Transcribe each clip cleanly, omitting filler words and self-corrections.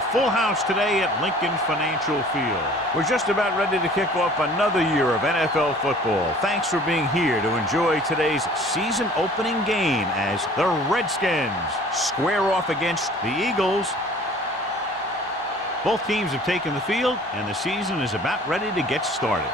a full house today at Lincoln Financial Field. We're just about ready to kick off another year of NFL football. Thanks for being here to enjoy today's season opening game as the Redskins square off against the Eagles. Both teams have taken the field, and the season is about ready to get started.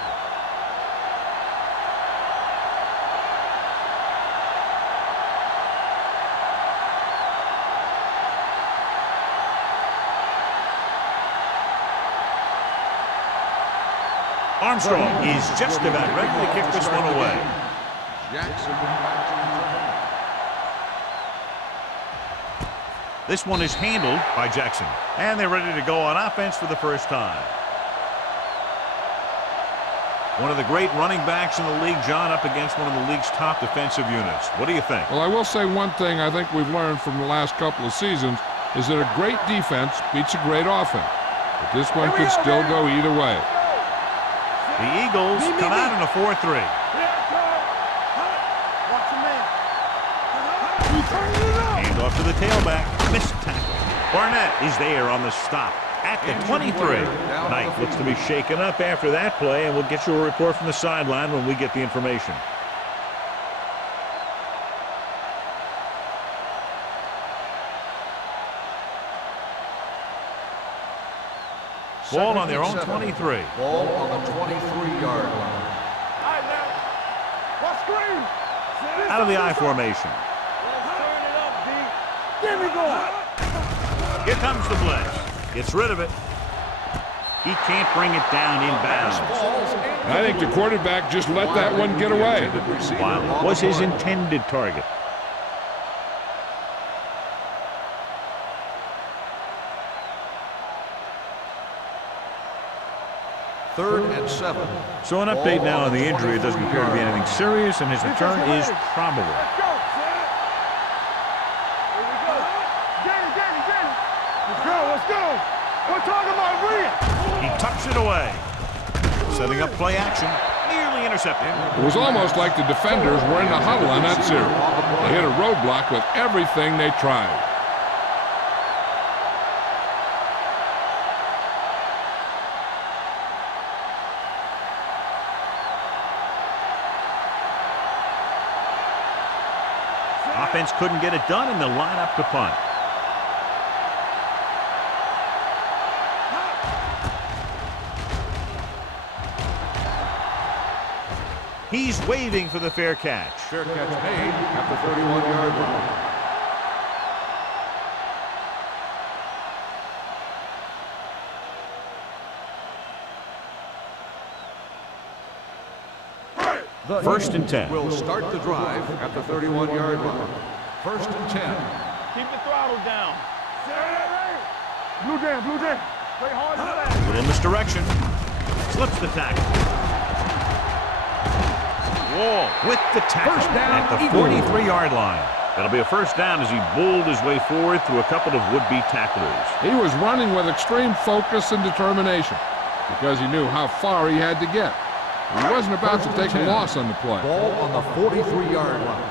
Armstrong is just about ready to kick this one away. This one is handled by Jackson. And they're ready to go on offense for the first time. One of the great running backs in the league, John, up against one of the league's top defensive units. What do you think? Well, I will say one thing I think we've learned from the last couple of seasons is that a great defense beats a great offense. But this one could still go either way. The Eagles come out in a 4-3. Hand off to the tailback. Missed tackle. Barnett is there on the stop at the 23. Knight looks to be shaken up after that play, and we'll get you a report from the sideline when we get the information. Ball on their own 23. Ball on the 23-yard line. Out of the I formation. Here comes the blitz. Gets rid of it. He can't bring it down inbounds. I think the quarterback just let that one get away. While it was his intended target. Third and 7. So an update now on the injury. It doesn't appear to be anything serious, and his return is probable. Let's go. We're talking about real. He tucks it away. Setting up play action. Nearly intercepted. It was almost like the defenders were in the huddle on that series. They hit a roadblock with everything they tried. Offense couldn't get it done, and they'll line up to punt. He's waving for the fair catch. Fair catch made at the 31-yard line. First and 10. Will start the drive at the 31-yard line. First and 10. Keep the throttle down. Blue jam, blue jam. Play hard and fast. Little misdirection. Slips the tackle. Wall with the tackle at the 43-yard line. That'll be a first down as he bowled his way forward through a couple of would-be tacklers. He was running with extreme focus and determination because he knew how far he had to get. He wasn't about to take a loss on the play. Ball on the 43-yard line.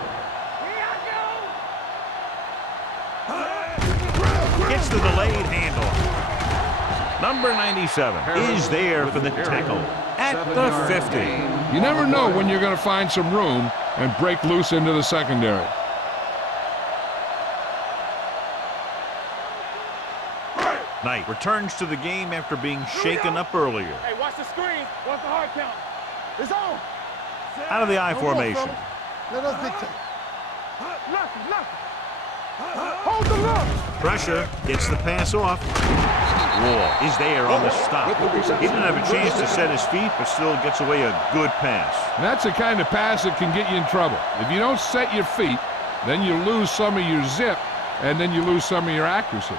Gets the delayed handoff. Number 97 is there for the tackle at the 50. You never know when you're going to find some room and break loose into the secondary. Knight returns to the game after being shaken up earlier. Hey, watch the screen. Watch the hard count. It's on. Out of the I formation. Let us dictate. Hold the look. Pressure gets the pass off. Wall is there on the stop. He didn't have a chance to set his feet, but still gets away a good pass. That's the kind of pass that can get you in trouble. If you don't set your feet, then you lose some of your zip, and then you lose some of your accuracy.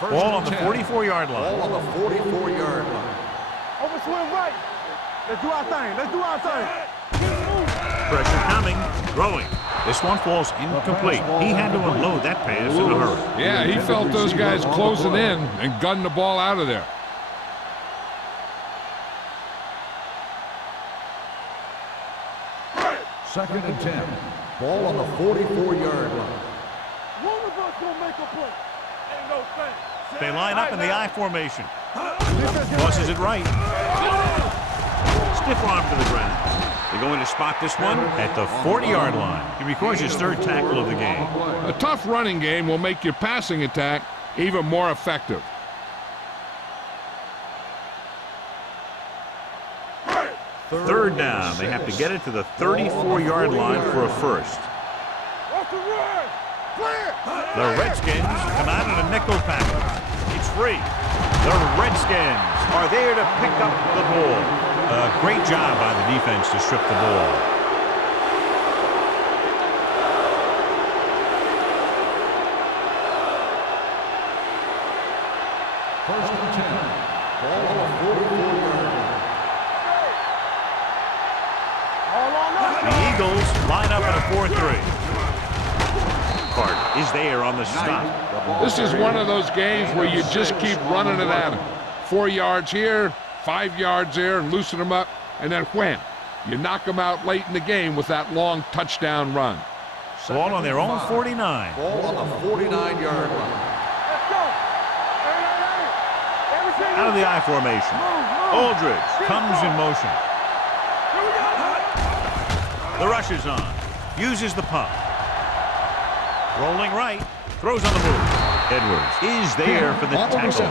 Ball on the 44-yard line. Ball on the 44-yard line. Overswing right. Let's do our thing. Let's do our thing. Pressure coming. Throwing. This one falls incomplete. He had to unload that pass in a hurry. Yeah, he felt those guys closing in and gunned the ball out of there. Second and 10. Ball on the 44-yard line. One of us gonna make a play. Ain't no thing. They line up in the I formation. Tosses it right. Stiff arm to the ground. They're going to spot this one at the 40-yard line. He records his third tackle of the game. A tough running game will make your passing attack even more effective. Third down. They have to get it to the 34-yard line for a first. The Redskins come out in a nickel package. It's free. The Redskins are there to pick up the ball. Great job by the defense to strip the ball. First and 10. Ball on the 44-yard line. The Eagles line up in a 4-3. Cart is there on the stop. This is one of those games where you just keep running it at them. 4 yards here, 5 yards there, and loosen them up, and then wham. You knock them out late in the game with that long touchdown run. Ball on their own 49. Ball on the 49-yard line. Out of the I formation. Aldridge comes in motion. The rush is on. Uses the pump. Rolling right. Throws on the move. Edwards is there for the tackle.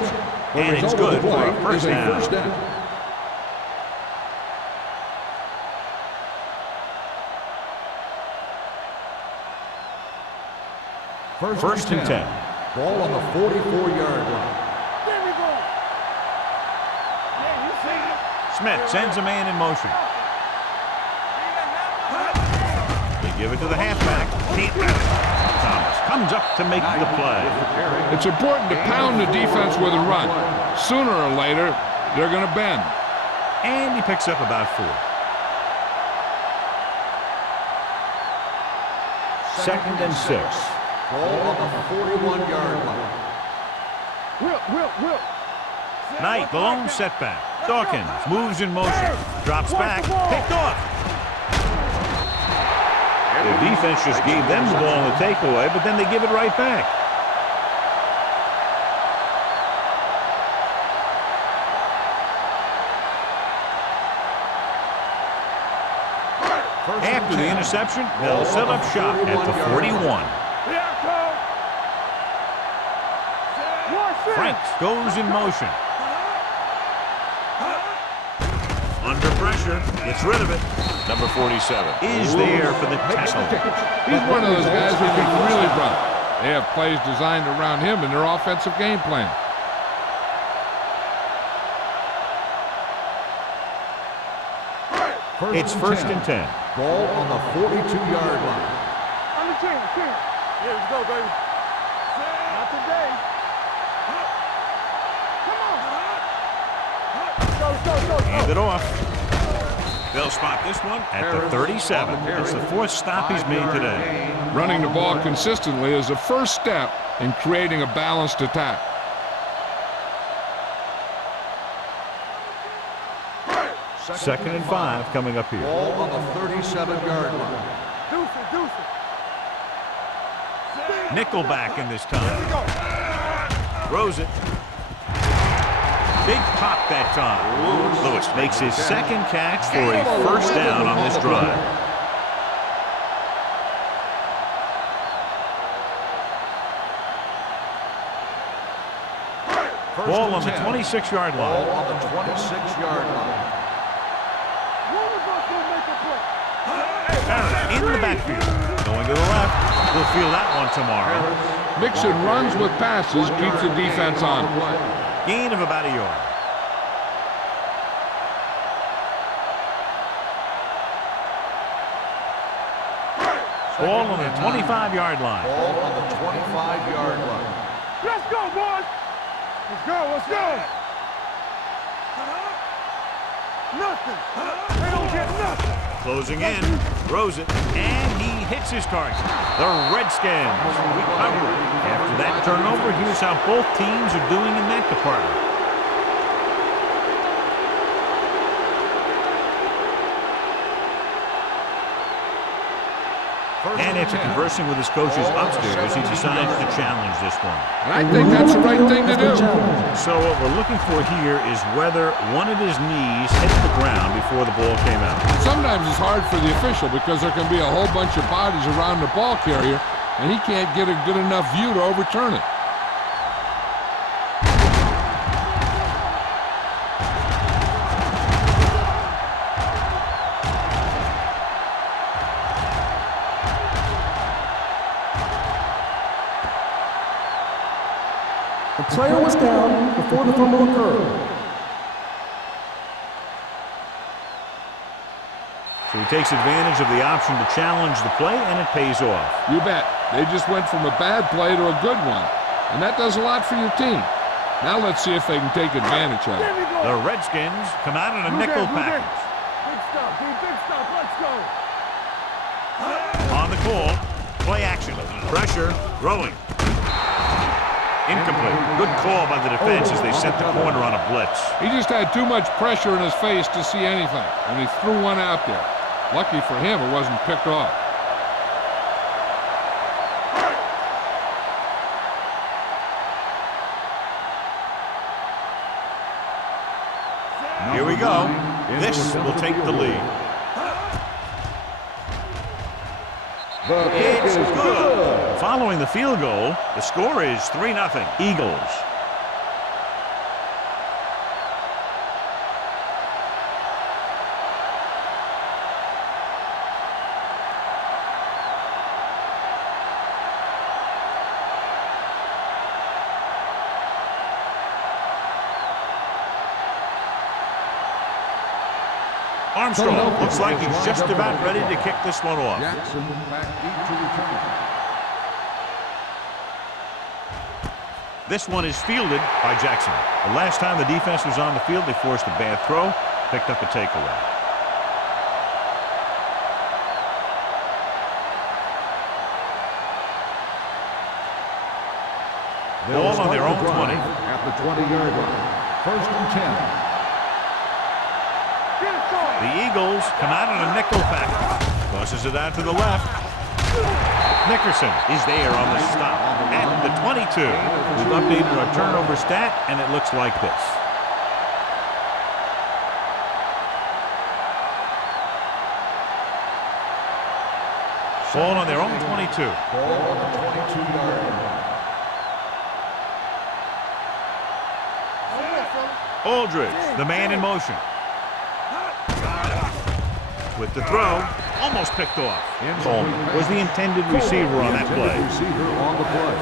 And it's good for a first down. First and 10. Ball on the 44-yard line. Smith sends a man in motion. They give it to the halfback. Can't get it. Thomas comes up to make the play. It's important to pound the defense with a run. Sooner or later, they're going to bend. And he picks up about 4. Second and 6. Ball on the 41-yard line. Knight, the lone setback. Dawkins moves in motion. Drops back. Picked off. The defense just gave them the ball on the takeaway, but then they give it right back. After the interception, they'll set up shop at the 41. Franks goes in motion. Under pressure, gets rid of it. Number 47 is there for the tackle. He's one of those guys who can really run. They have plays designed around him in their offensive game plan. It's first and 10. Ball on the 42-yard line. On the 10. Yeah, let's go, baby. Not today. Come on. Go. Hand it off. They'll spot this one at the 37. It's the 4th stop he's made today. Running the ball consistently is the first step in creating a balanced attack. Second and 5 coming up here. Ball on the 37-yard line. Deuce it. Nickelback in this time. Throws it. Big pop that time. Lewis makes his second catch for a first down on this drive. Ball on the 26-yard line. Ball on the 26-yard line. Barrett in the backfield. Going to the left. We'll feel that one tomorrow. Mixing runs with passes keeps the defense on. Gain of about a yard. Ball on the 25-yard line. Ball on the 25-yard line. Let's go, boys. Let's go. Nothing. They don't get nothing. Closing in, throws it, and he hits his target. The Redskins recover. After that turnover, here's how both teams are doing in that department. And after conversing with his coaches upstairs, he decides to challenge this one. And I think that's the right thing to do. So what we're looking for here is whether one of his knees hit the ground before the ball came out. Sometimes it's hard for the official because there can be a whole bunch of bodies around the ball carrier, and he can't get a good enough view to overturn it. The player was down before the fumble occurred. So he takes advantage of the option to challenge the play, and it pays off. You bet. They just went from a bad play to a good one, and that does a lot for your team. Now let's see if they can take advantage of it. The Redskins come out in a nickel package. Big stuff, big stuff. Let's go. On the call, play action. Pressure, throwing. Incomplete. Good call by the defense as they set the corner on a blitz. He just had too much pressure in his face to see anything, and he threw one out there. Lucky for him, it wasn't picked off. Here we go. This will take the lead. It's good. Following the field goal, the score is 3-0 Eagles. Armstrong looks like he's just about ready to kick this one off. Jackson back deep to return. This one is fielded by Jackson. The last time the defense was on the field, they forced a bad throw, picked up a takeaway. Ball on their own 20. At the 20-yard line. 1st and 10. The Eagles come out in a nickel package. Tosses it out to the left. Nickerson is there on the stop at the 22. We've updated our turnover stat, and it looks like this. Ball on their own 22. Ball on the 22-yard line. Aldridge, the man in motion. With the throw, almost picked off. Coleman was the intended receiver on that play. Receiver on the play.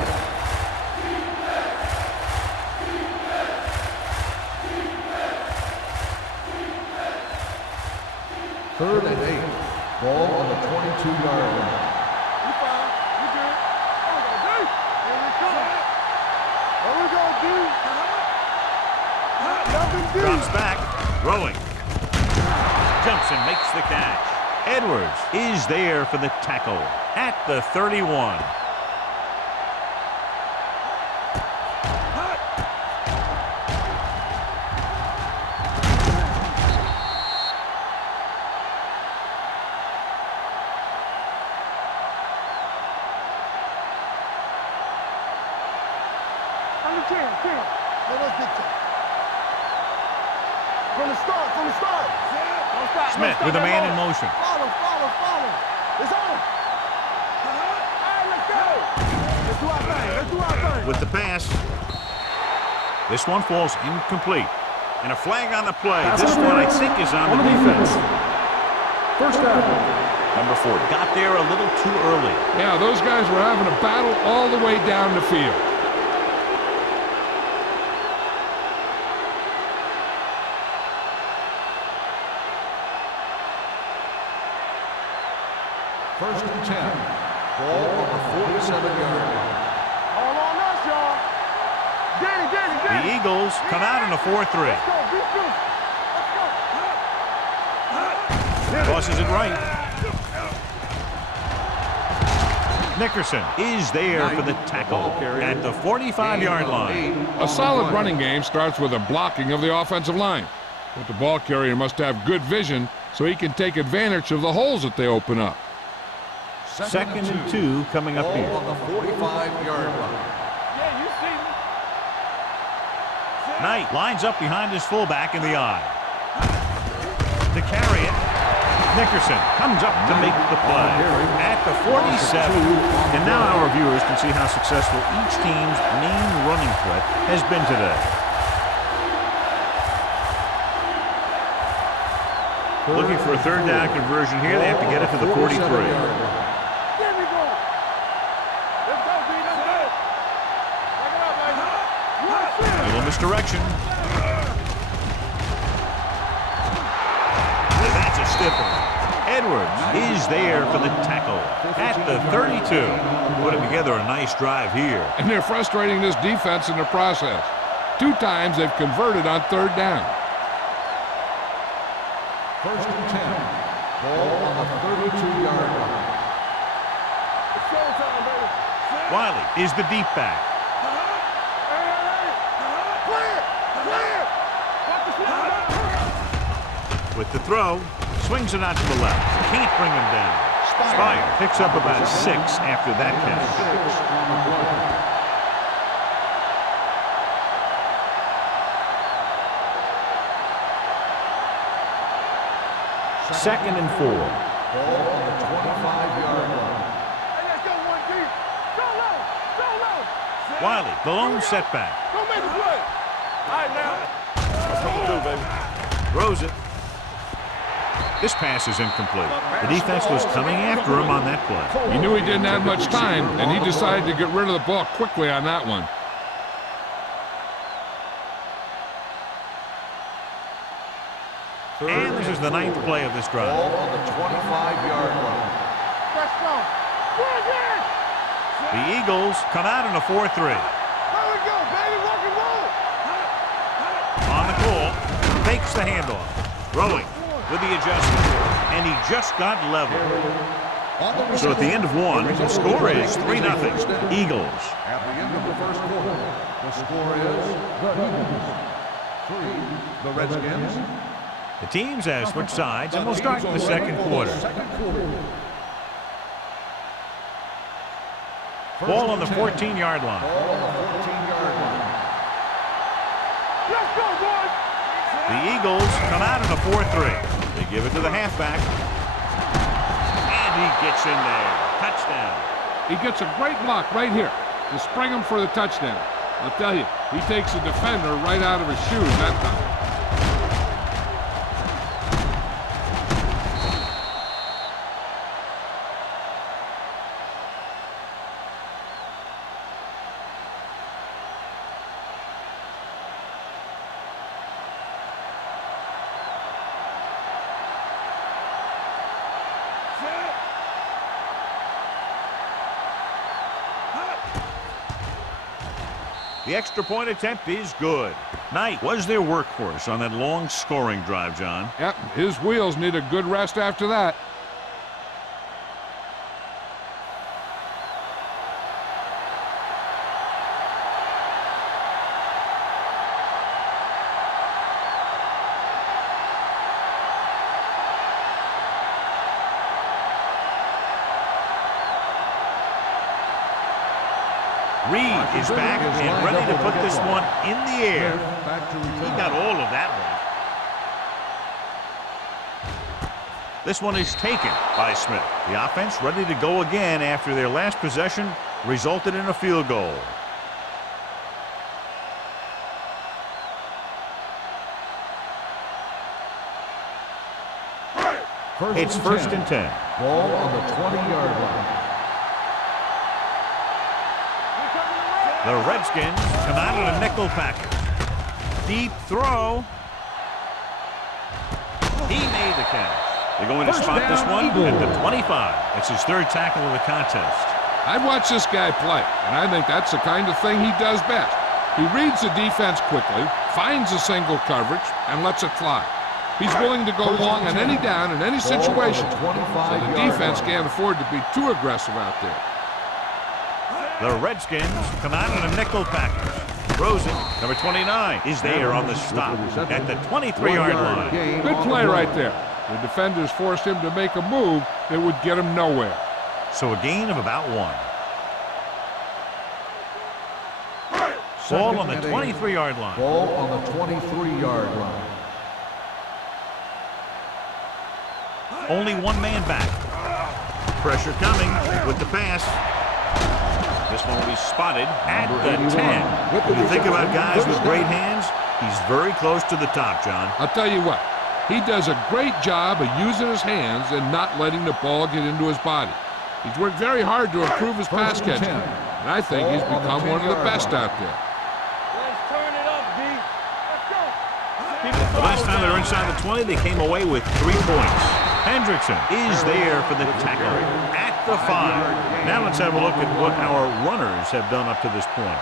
Third and 8. Ball on the 22-yard line. You fine. You good. Here we come. Here we go, D. Drops back, throwing. Jumps and makes the catch. Edwards is there for the tackle at the 31. On the 10. Let us get 10. From the start. Don't stop. Smith with a man in motion. Follow. It's on. All right, let's go. Let's do our thing. With the pass. This one falls incomplete. And a flag on the play. This one, I think, is on the defense. First down. Number 4 got there a little too early. Yeah, those guys were having a battle all the way down the field. First and 10. Ball on the 47-yard line. All on us, y'all. Get it. The Eagles come out in a 4-3. Let's go. Tosses it right. Nickerson is there for the tackle at the 45-yard line. A solid running game starts with a blocking of the offensive line. But the ball carrier must have good vision so he can take advantage of the holes that they open up. Second and 2 coming up Ball here. on the 45-yard line. Yeah, you see me. Knight lines up behind his fullback in the eye. To carry it, Nickerson comes up to make the play at the 47. And now our viewers can see how successful each team's main running threat has been today. Looking for a third down conversion here. They have to get it to the 43. There we go. Let's go, B. Let's go. Back it up, baby. A little misdirection. And that's a stiffer. Edwards is there for the tackle at the 32. Putting together a nice drive here. And they're frustrating this defense in the process. 2 times they've converted on third down. First and 10. Ball on the 32-yard line. It's showtime, baby. Wiley is the deep back. Clear! Clear! Watch the slide. With the throw, swings it out to the left. Can't bring him down. Spire picks up about 6 after that catch. Second and 4. Ball on the 25-yard line. Hey, let's go, 1D. Go low. Go low. Wiley, the lone setback. Go make the play. All right, now. Let's come through, baby. Throws it. This pass is incomplete. The defense was coming after him on that play. He knew he didn't have much time, and he decided to get rid of the ball quickly on that one. And this is the 9th play of this drive. Ball on the 25-yard line. Let's go. Good again. The Eagles come out in a 4-3. There we go, baby. Rock and roll. On the call, fakes the handoff. Throwing with the adjustment, and he just got level. So at the end of 1, the score is 3-0 Eagles. At the end of the first quarter, the score is the Eagles 3, the Redskins. The teams have switched sides, and we'll start the second quarter. Ball on the 14-yard line. Ball on the 14-yard line. Let's go, boys. The Eagles come out in a 4-3. They give it to the halfback. And he gets in there. Touchdown. He gets a great block right here to spring him for the touchdown. I'll tell you, he takes the defender right out of his shoes that time. The extra point attempt is good. Knight was their workhorse on that long scoring drive, John. Yep, his wheels need a good rest after that. Reed is back and ready to put this one in the air. He got all of that one. This one is taken by Smith. The offense ready to go again after their last possession resulted in a field goal. It's first and 10. Ball on the 20-yard line. The Redskins come out in a nickel package. Deep throw. He made the catch. They're going to spot this one at the 25. That's his 3rd tackle of the contest. I've watched this guy play, and I think that's the kind of thing he does best. He reads the defense quickly, finds a single coverage, and lets it fly. He's willing to go long on any down in any situation, so the defense can't afford to be too aggressive out there. The Redskins come out in a nickel package. Rosen, number 29, is there on the stop at the 23-yard line. Good play right there. The defenders forced him to make a move that would get him nowhere. So a gain of about 1. Ball on the 23-yard line. Ball on the 23-yard line. Only one man back. Pressure coming with the pass. This one will be spotted at the 10. When you think about guys with great hands, he's very close to the top, John. I'll tell you what, he does a great job of using his hands and not letting the ball get into his body. He's worked very hard to improve his pass catching, and I think he's become one of the best out there. Let's turn it up, D. Let's go. The last time they were inside the 20, they came away with 3 points. Hendrickson is there for the tackle at the 5. Now let's have a look at what our runners have done up to this point.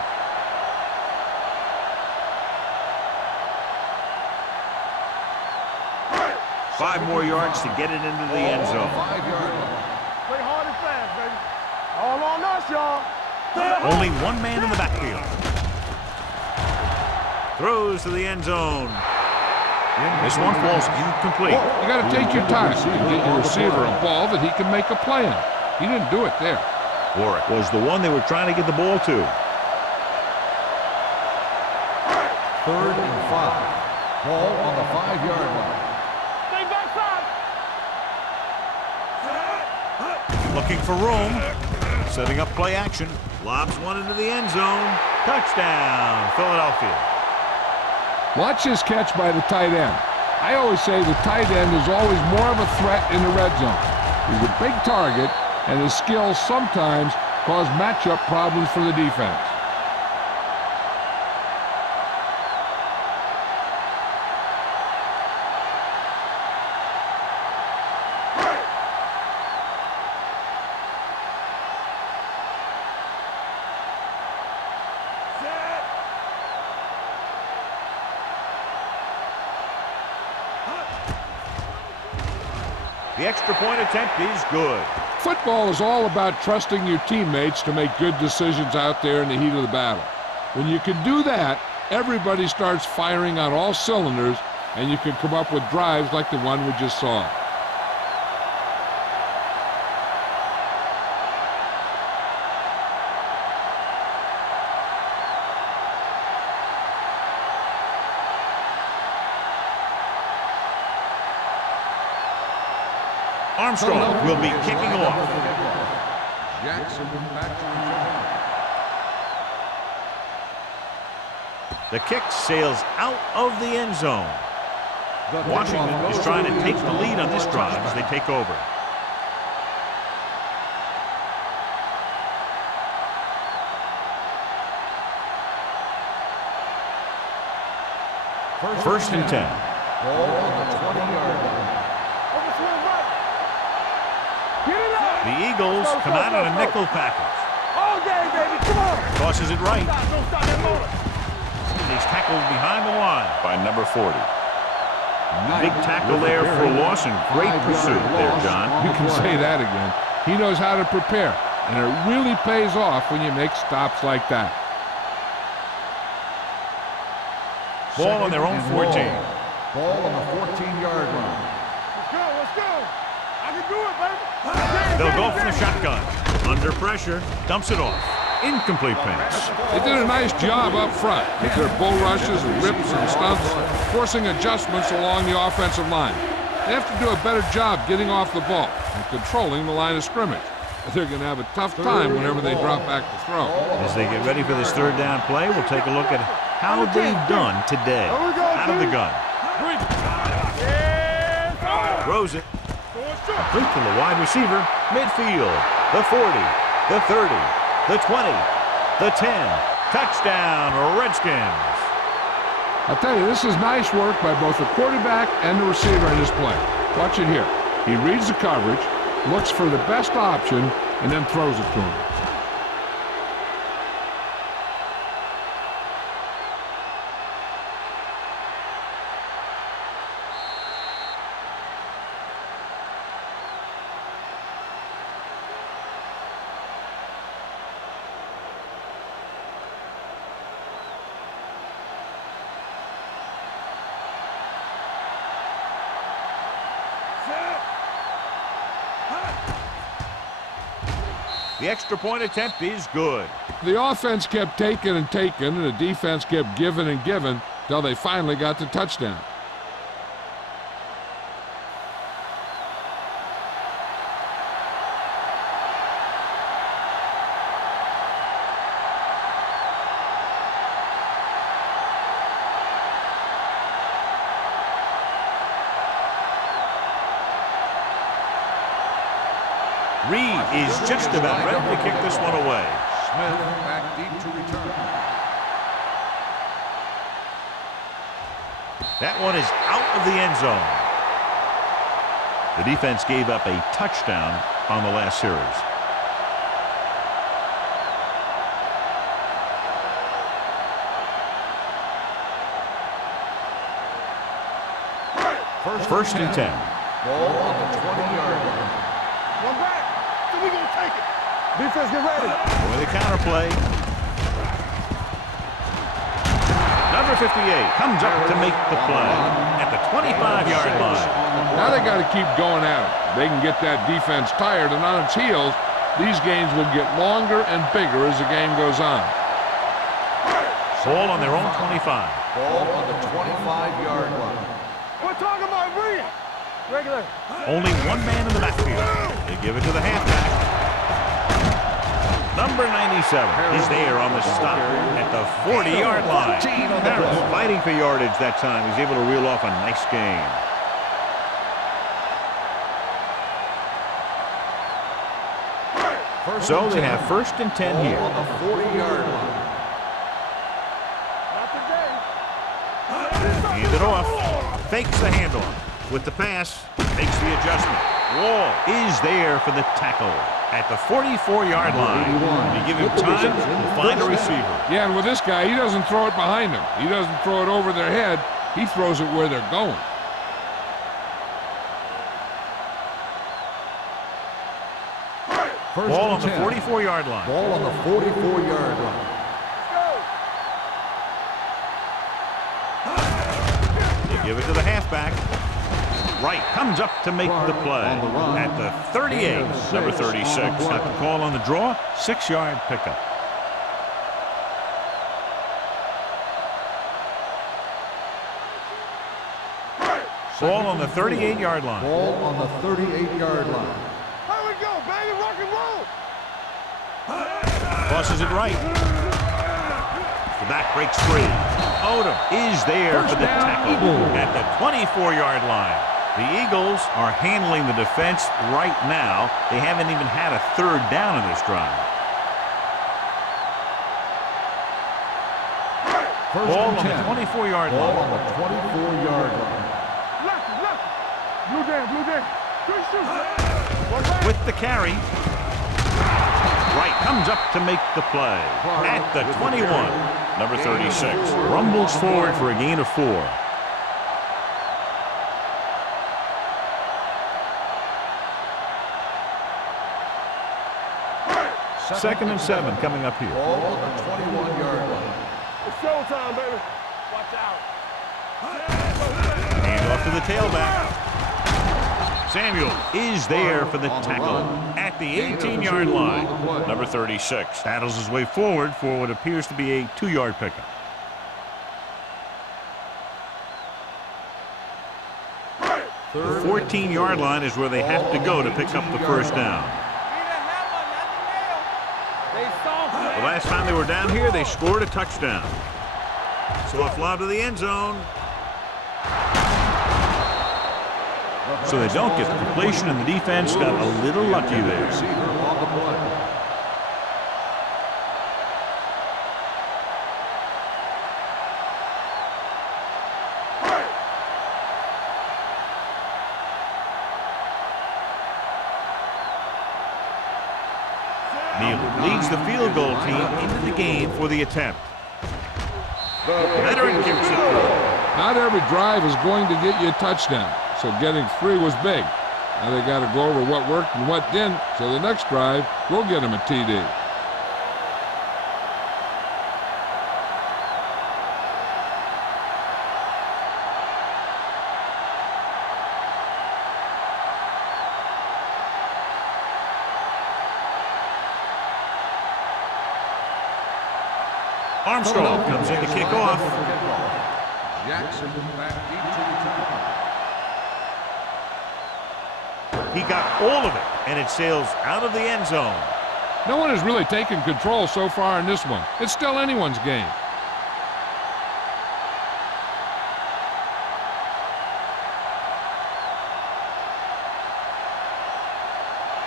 Five more yards to get it into the end zone. Play hard and fast, baby. All on us, y'all. Only one man in the backfield. Throws to the end zone. This one falls incomplete. You got to take your time and get your receiver a ball that he can make a play on. He didn't do it there. Warwick was the one they were trying to get the ball to. 3rd and 5. Ball on the 5-yard line. Stay backside. Looking for room. Setting up play action. Lobs one into the end zone. Touchdown, Philadelphia. Watch this catch by the tight end. I always say the tight end is always more of a threat in the red zone. He's a big target, and his skills sometimes cause matchup problems for the defense. The extra point attempt is good. Football is all about trusting your teammates to make good decisions out there in the heat of the battle. When you can do that, everybody starts firing on all cylinders, and you can come up with drives like the one we just saw. Armstrong will be kicking off. Jackson back to return. The kick sails out of the end zone. Washington is trying to take the lead on this drive as they take over. First and 10. Ball on the 20-yard line. The Eagles come out in a nickel package. All day, baby. Come on. Tosses it right. Don't stop that motor. And he's tackled behind the line by number 40. Big tackle there for loss and great pursuit there, John. You can say that again. He knows how to prepare, and it really pays off when you make stops like that. Ball on their own 14. Ball on the 14-yard line. Let's go. Let's go. I can do it, baby. They'll go from the shotgun. Under pressure, dumps it off. Incomplete pass. They did a nice job up front with their bull rushes and rips and stunts, forcing adjustments along the offensive line. They have to do a better job getting off the ball and controlling the line of scrimmage. They're going to have a tough time whenever they drop back to throw. As they get ready for this third down play, we'll take a look at how they've done today. Out of the gun. Throws it. Complete to the wide receiver. Midfield. The 40. The 30. The 20. The 10. Touchdown, Redskins. I'll tell you, this is nice work by both the quarterback and the receiver in this play. Watch it here. He reads the coverage, looks for the best option, and then throws it to him. The extra point attempt is good. The offense kept taking and taking, and the defense kept giving and giving till they finally got the touchdown. Reed is just about ready to kick this one away. Smith back deep to return. That one is out of the end zone. The defense gave up a touchdown on the last series. First and 10. Ball on the 20-yard line. One back. So we gonna take it. Defense, get ready. With a counter play. Number 58 comes up to make the play at the 25-yard line. Now they got to keep going at it. They can get that defense tired, and on its heels, these games will get longer and bigger as the game goes on. Ball on their own 25. Ball on the 25-yard line. We're talking about Reed. Regular. Only one man in the backfield. They give it to the halfback. Number 97 is there on the stop at the 40-yard line. Harris fighting for yardage that time. He's able to reel off a nice gain. So they have first and 10 here. On the 40-yard line. Not today. Hand it off. Fakes the handoff. With the pass, makes the adjustment. Wall is there for the tackle at the 44-yard line. You give him time to find a receiver. Yeah, and with this guy, he doesn't throw it behind him. He doesn't throw it over their head. He throws it where they're going. Ball on the 44-yard line. Ball on the 44-yard line. You give it to the halfback. Wright comes up to make the play at the 38. Number 36 got the call on the draw. 6-yard pickup. Ball on the 38-yard line. Ball on the 38-yard line. Here we go, baby. Rock and roll. Tosses it right. The back breaks free. Odom is there for the tackle at the 24-yard line. The Eagles are handling the defense right now. They haven't even had a third down in this drive. Ball on the 24-yard line. Ball on the 24-yard line. Left. Blue down. Good shoot. One back. With the carry. Wright comes up to make the play at the 21. Number 36 rumbles forward for a gain of 4. Second and 7 coming up here. Ball on the 21-yard line. It's showtime, baby. Watch out. Hand off to the tailback. Samuel is there for the tackle at the 18-yard line. Number 36 battles his way forward for what appears to be a 2-yard pickup. The 14-yard line is where they have to go to pick up the first down. The last time they were down here, they scored a touchdown. So a lob to the end zone. So they don't get the completion, and the defense got a little lucky there. Receiver on the play. Neal leads the field goal team into the game for the attempt. Veteran kicks it through. Not every drive is going to get you a touchdown, so getting 3 was big. Now they got to go over what worked and what didn't, so the next drive will get them a TD. Armstrong comes in to kick off. Jackson back deep to return. He got all of it, and it sails out of the end zone. No one has really taken control so far in this one. It's still anyone's game.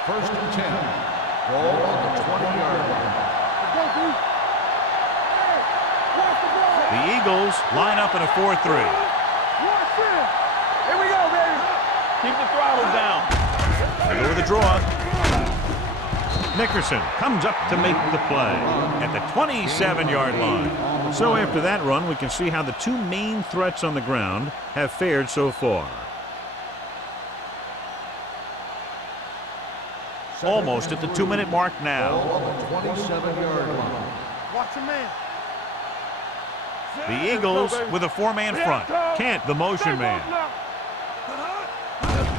First and 10. Ball on the 20-yard line. The Eagles line up in a 4-3. Here we go, baby. Keep the throttle down. They go with a draw. Nickerson comes up to make the play at the 27-yard line. So after that run, we can see how the two main threats on the ground have fared so far. Almost at the 2-minute mark now. Ball on the 27-yard line. Watch your man. The Eagles with a four-man front. Kent, the motion man.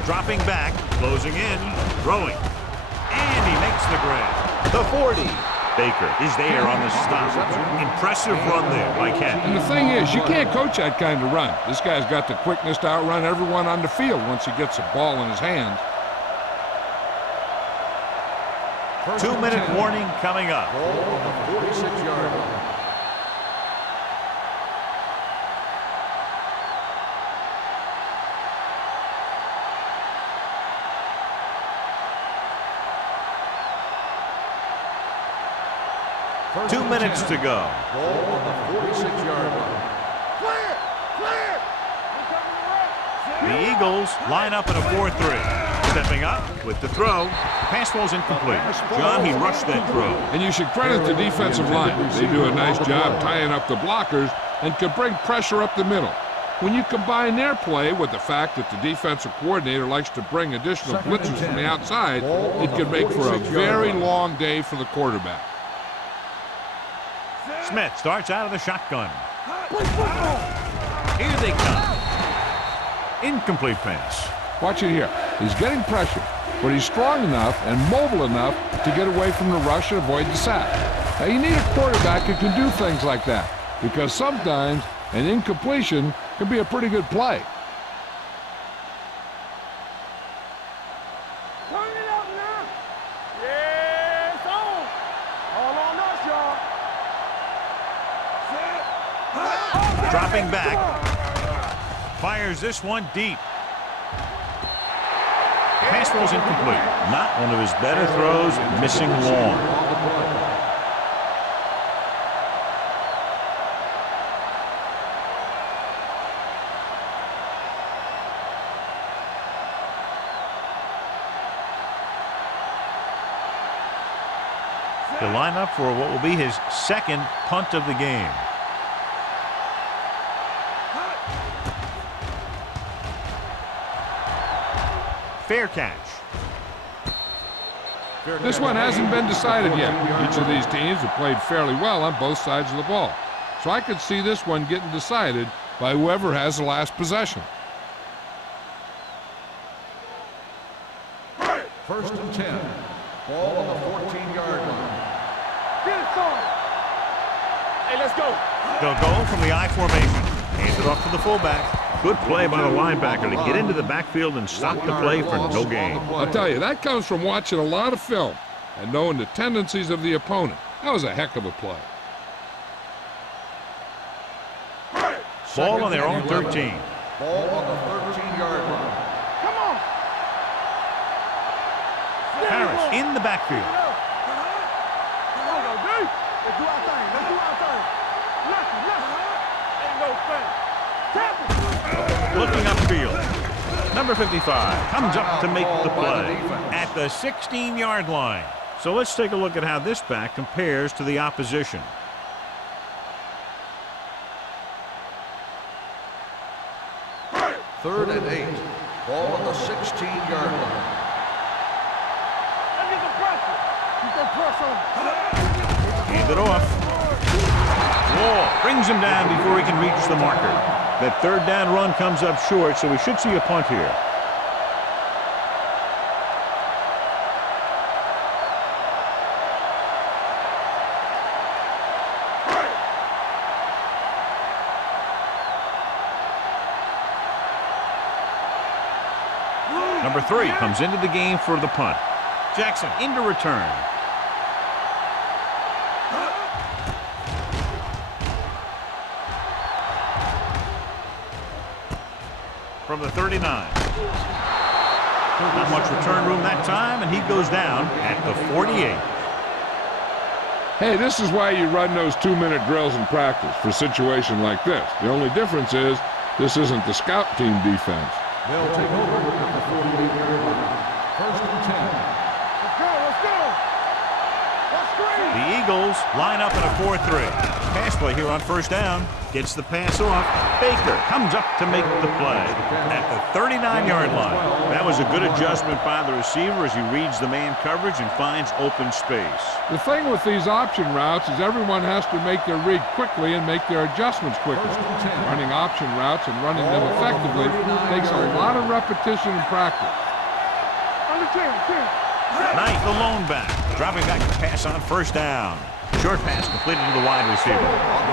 Dropping back, closing in, throwing. And he makes the grab. The 40. Baker is there on the stop. Impressive run there by Kent. And the thing is, you can't coach that kind of run. This guy's got the quickness to outrun everyone on the field once he gets the ball in his hands. 2-minute warning coming up. Ball on the 46-yard line. First 2 and minutes 10. to go. Ball on the 46-yard line. Clear. Clear. The Eagles line up in a 4-3. Stepping up with the throw. Pass ball's incomplete. John, he rushed that throw. And you should credit the defensive line. They do a nice job tying up the blockers and can bring pressure up the middle. When you combine their play with the fact that the defensive coordinator likes to bring additional blitzers from the outside, it can make for a very long day for the quarterback. Smith starts out of the shotgun. Here they come. Incomplete pass. Watch it here. He's getting pressure, but he's strong enough and mobile enough to get away from the rush and avoid the sack. Now, you need a quarterback who can do things like that, because sometimes an incompletion can be a pretty good play. Turn it up now. Yeah, it's on. All on us, y'all. Dropping back. Fires this one deep. Pass ball's incomplete. Not one of his better throws, missing long. He'll line up for what will be his second punt of the game. Fair catch. This one hasn't been decided yet. Each of these teams have played fairly well on both sides of the ball. So I could see this one getting decided by whoever has the last possession. First and 10. Ball on the 14-yard line. Get it started. Hey, let's go. They'll go from the I formation. Hands it off to the fullback. Good play by the linebacker to get into the backfield and stop the play for no gain. I'll tell you, that comes from watching a lot of film and knowing the tendencies of the opponent. That was a heck of a play. Ball on their own 13. Ball on the 13-yard line. Come on. Harris in the backfield. Come on, go, D. Let's do our thing. Let's do our thing. Left. Ain't no thing. Tap it. Looking upfield. Number 55 comes up to make the play at the 16-yard line. So let's take a look at how this back compares to the opposition. Third and 8. Ball on the 16-yard line. Let's get the pressure. Keep that pressure on. Hand it off. Wall brings him down before he can reach the marker. That third down run comes up short, so we should see a punt here. Number 3 comes into the game for the punt. Jackson into return. From the 39. Not much return room that time, and he goes down at the 48. Hey, this is why you run those 2-minute drills in practice for a situation like this. The only difference is this isn't the scout team defense. They'll take over at the 48-yard line. First and 10. Let's go, let's go. Let's screen. The Eagles line up in a 4-3. Pass play here on first down. Gets the pass off. Baker comes up to make the play at the 39-yard line. That was a good adjustment by the receiver as he reads the man coverage and finds open space. The thing with these option routes is everyone has to make their read quickly and make their adjustments quickly. Running option routes and running them effectively takes a lot of repetition and practice. Under 10. Knight, the lone back, dropping back to pass on first down. Short pass completed to the wide receiver.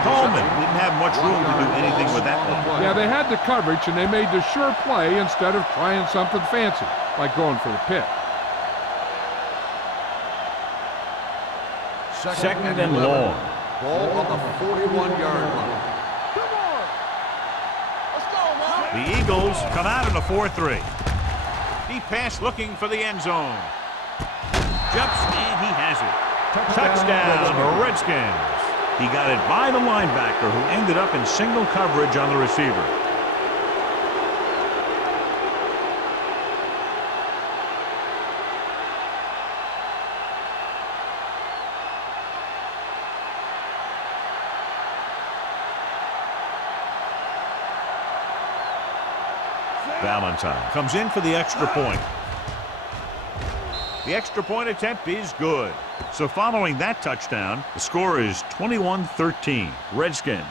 Coleman didn't have much room to do anything with that one. Yeah, they had the coverage, and they made the sure play instead of trying something fancy, like going for the pick. Second and long. Ball on the 41-yard line. Come on. Let's go, man. The Eagles come out in a 4-3. Deep pass looking for the end zone. Jumps, and he has it. Touchdown, Redskins. He got it by the linebacker, who ended up in single coverage on the receiver. Valentine comes in for the extra point. The extra point attempt is good. So following that touchdown, the score is 21-13, Redskins.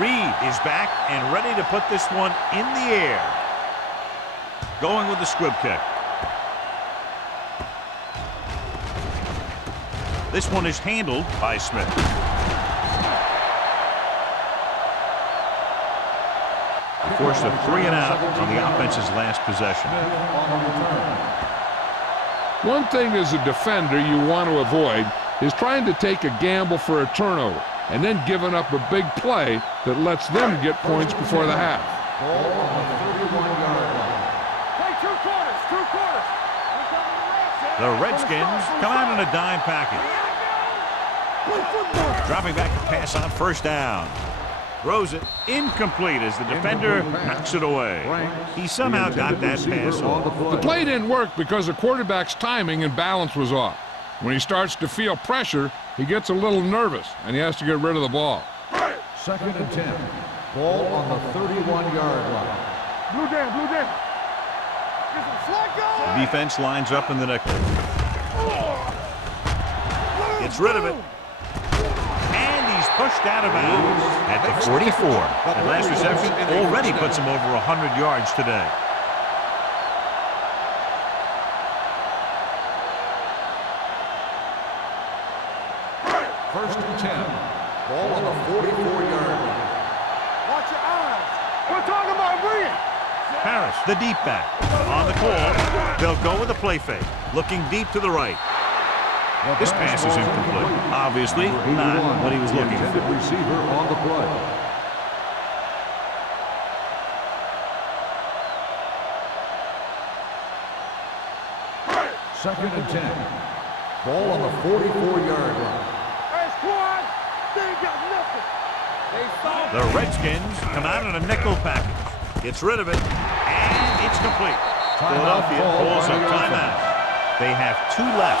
Reed is back and ready to put this one in the air. Going with the squib kick. This one is handled by Smith. Forced a 3 and out on the offense's last possession. One thing as a defender you want to avoid is trying to take a gamble for a turnover and then giving up a big play that lets them get points before the half. Ball on the 31-yard line. Hey, two quarters. The Redskins come out in a dime package. Dropping back to pass on first down. Throws it incomplete as the defender knocks it away. He somehow got that pass off. The play didn't work because the quarterback's timing and balance was off. When he starts to feel pressure, he gets a little nervous, and he has to get rid of the ball. Second and 10. Ball on the 31-yard line. Blue down. Get some slack going. The defense lines up in the nickel. Gets rid of it. And he's pushed out of bounds at the 44. That last reception already puts him over 100 yards today. First and 10. Ball on the 44-yard line. Watch your eyes. We're talking about Reed. Harris, the deep back. On the call, they'll go with a play fake. Looking deep to the right. This pass is incomplete. Obviously, not what he was looking for. Receiver on the play. Second and 10. Ball on the 44-yard line. Hey, squad. They ain't got nothing. They saw The Redskins come out in a nickel package. Gets rid of it, and it's complete. Philadelphia pulls a timeout. They have 2 left.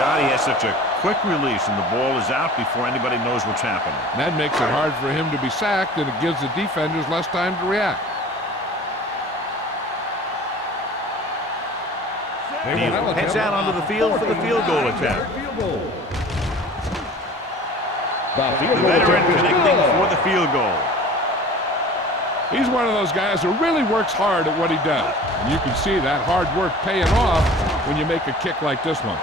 Johnny has such a quick release, and the ball is out before anybody knows what's happening. That makes it hard for him to be sacked, and it gives the defenders less time to react. Neal heads out onto the field for the field goal attempt. The veteran connecting for the field goal. He's one of those guys who really works hard at what he does. And you can see that hard work paying off when you make a kick like this one.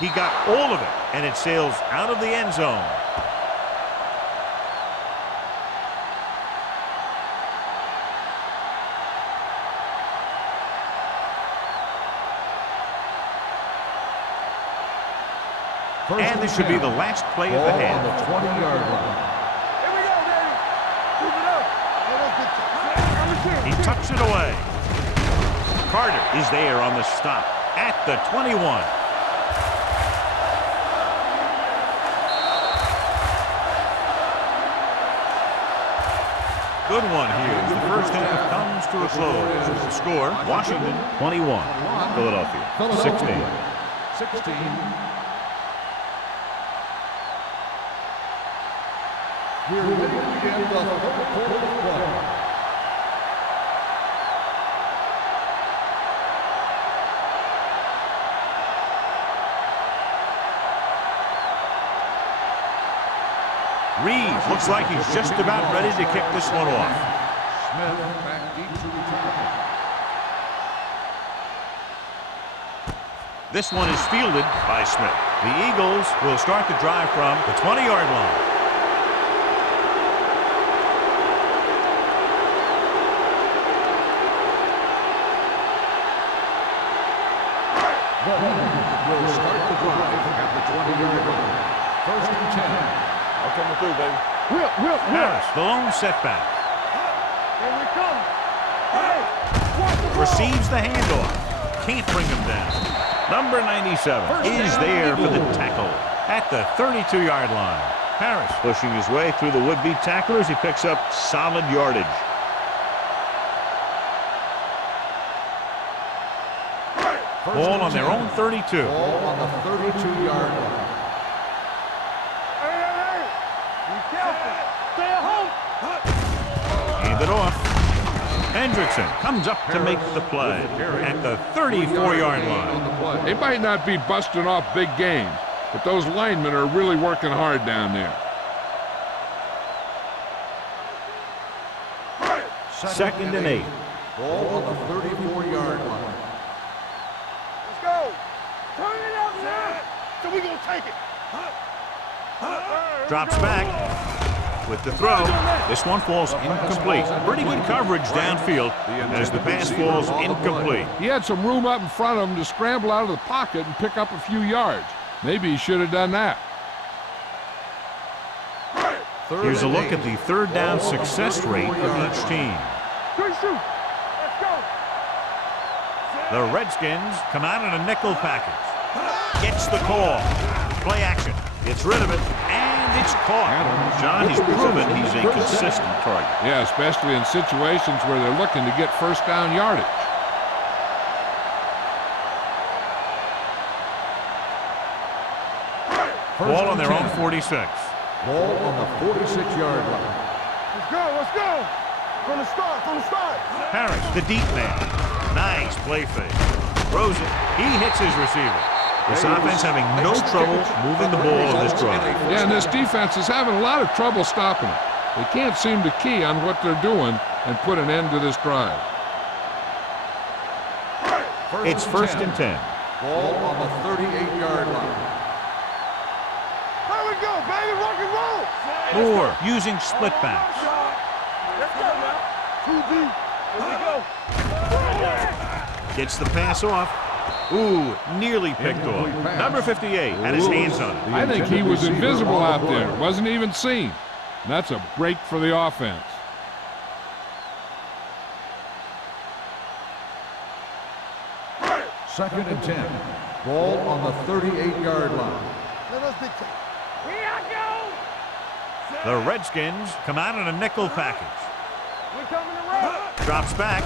He got all of it, and it sails out of the end zone. And this should be the last play of the half. On the 20-yard line. Here we go, Daddy. Keep it up. Let us get He tucks it away. Carter is there on the stop at the 21. Good one here as the first half comes to a close. The score, Washington 21, Philadelphia 16. 16. We're ready to begin the third quarter of play. Reed looks like he's just about ready to kick this one off. Smith back deep to return. This one is fielded by Smith. The Eagles will start the drive from the 20-yard line. The Eagles will start the drive at the 20-yard line. First and 10. I'm coming through, baby. Harris, the lone setback. Here we come. Hey, watch the ball. Receives the handoff. Can't bring him down. Number 97 is there for the tackle at the 32-yard line. Harris pushing his way through the would-be tacklers. He picks up solid yardage. Ball on their own 32. Ball on the 32-yard line. Hey. Be careful. Stay at home. Hand it off. Hendrickson comes up to make the play at the 34-yard line. They might not be busting off big games, but those linemen are really working hard down there. Second and 8. Ball on the 34-yard line. Let's go. Turn it up now. So we gonna take it. Drops back with the throw. This one falls incomplete. Pretty good coverage downfield as the pass falls incomplete. He had some room up in front of him to scramble out of the pocket and pick up a few yards. Maybe he should have done that. Here's a look at the third down success rate of each team. Good shoot. Let's go. The Redskins come out in a nickel package. Gets the call. Play action. Gets rid of it. And it's caught. John, he's proven he's a consistent target. Yeah, especially in situations where they're looking to get first down yardage. Ball on their own 46. Ball on the 46-yard line. Let's go. Let's go. From the start. From the start. Harris, the deep man. Nice play fake. Throws it. He hits his receiver. This offense having no trouble moving the ball on this drive. Yeah, and this defense is having a lot of trouble stopping it. They can't seem to key on what they're doing and put an end to this drive. It's first and 10. Ball on the 38-yard line. Here we go, baby. Rock and roll. Moore using split backs. Let's go now. 2 deep. Here we go. Gets the pass off. Ooh, nearly picked off. Number 58 had his hands on it. I think he was invisible out there. Wasn't even seen. And that's a break for the offense. Second and 10. Ball on the 38-yard line. Let us dictate. Here I go. The Redskins come out in a nickel package. We coming to run. Drops back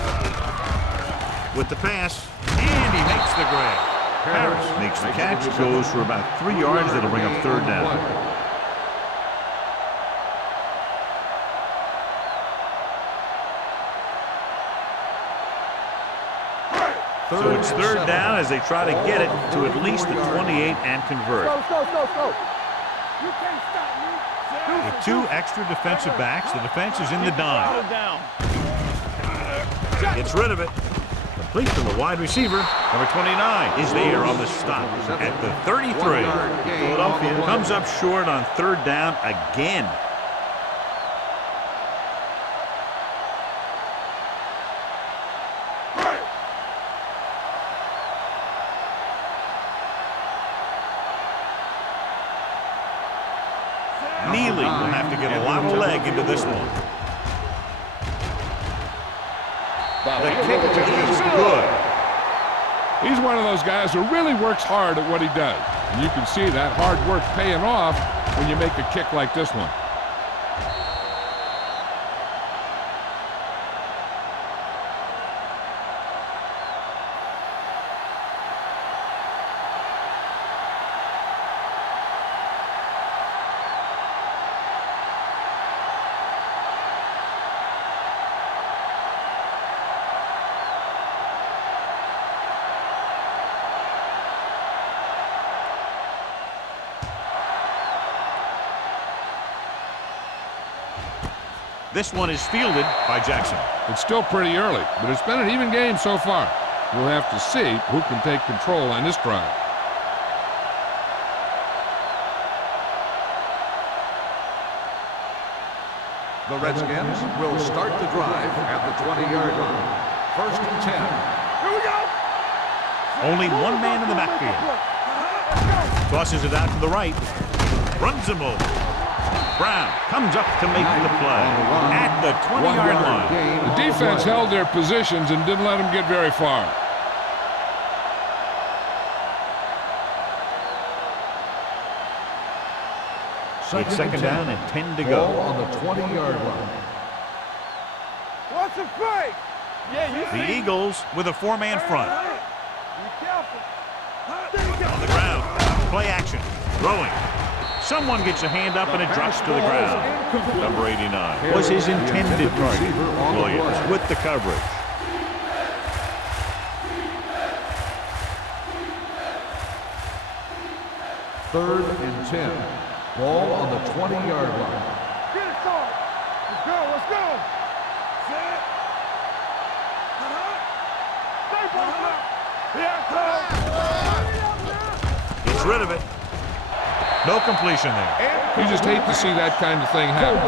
with the pass, and he makes the grab. Harris makes the catch, goes for about 3 yards. That'll bring up third down. So it's third down as they try to get it to at least the 28 and convert. Go. You can't stop me. With 2 extra defensive backs, the defense is in the dime. Gets rid of it. Complete to the wide receiver. Number 29 is there on the stop at the 33. Philadelphia comes up short on third down again. Neely will have to get a lot of leg into this one. The kick is good. He's one of those guys who really works hard at what he does. And you can see that hard work paying off when you make a kick like this one. This one is fielded by Jackson. It's still pretty early, but it's been an even game so far. We'll have to see who can take control on this drive. The Redskins will start the drive at the 20-yard line. First and 10. Here we go. Only one man in the backfield. Tosses it out to the right. Runs him over. Brown comes up to make the play at the 20-yard line. The defense held their positions and didn't let them get very far. It's second down and 10 to Ball go. on the 20-yard line. What's the play? Yeah, you The Eagles with a 4-man front. Be careful. On the ground. Play action. Throwing. Someone gets a hand up and it drops to the ground. Number 89 was his intended target. Williams with the coverage. Third and 10. Ball on the 20-yard line. Get it, Sarge. Let's go. Set. Stay ball. Here it comes. Gets rid of it. No completion there. You just hate to see that kind of thing happen.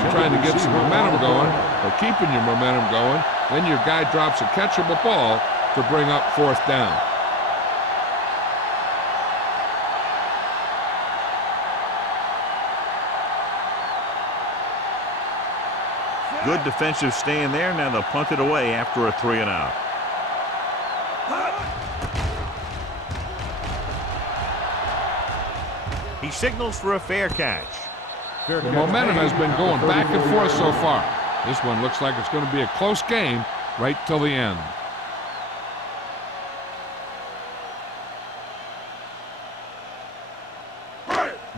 You're trying to get some momentum going, or keeping your momentum going, then your guy drops a catchable ball to bring up fourth down. Good defensive stand there. Now they'll punt it away after a 3 and out. He signals for a fair catch. The momentum has been going back and forth so far. This one looks like it's going to be a close game right till the end.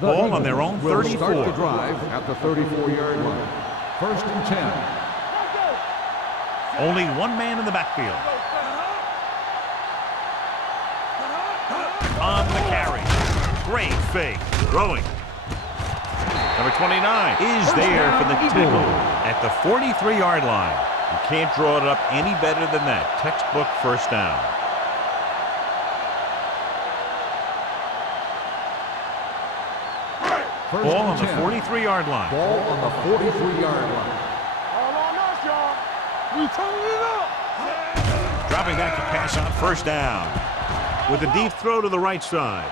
Ball on their own Will 34. start the drive at the 34-yard line. First and 10. Only one man in the backfield. On the carry. Great fake. Throwing. Number 29 is there for the tackle at the 43-yard line. You can't draw it up any better than that. Textbook first down. Ball on the 43-yard line. Ball on the 43-yard line. All on us, y'all. We turning it up. Dropping back to pass on first down. With a deep throw to the right side.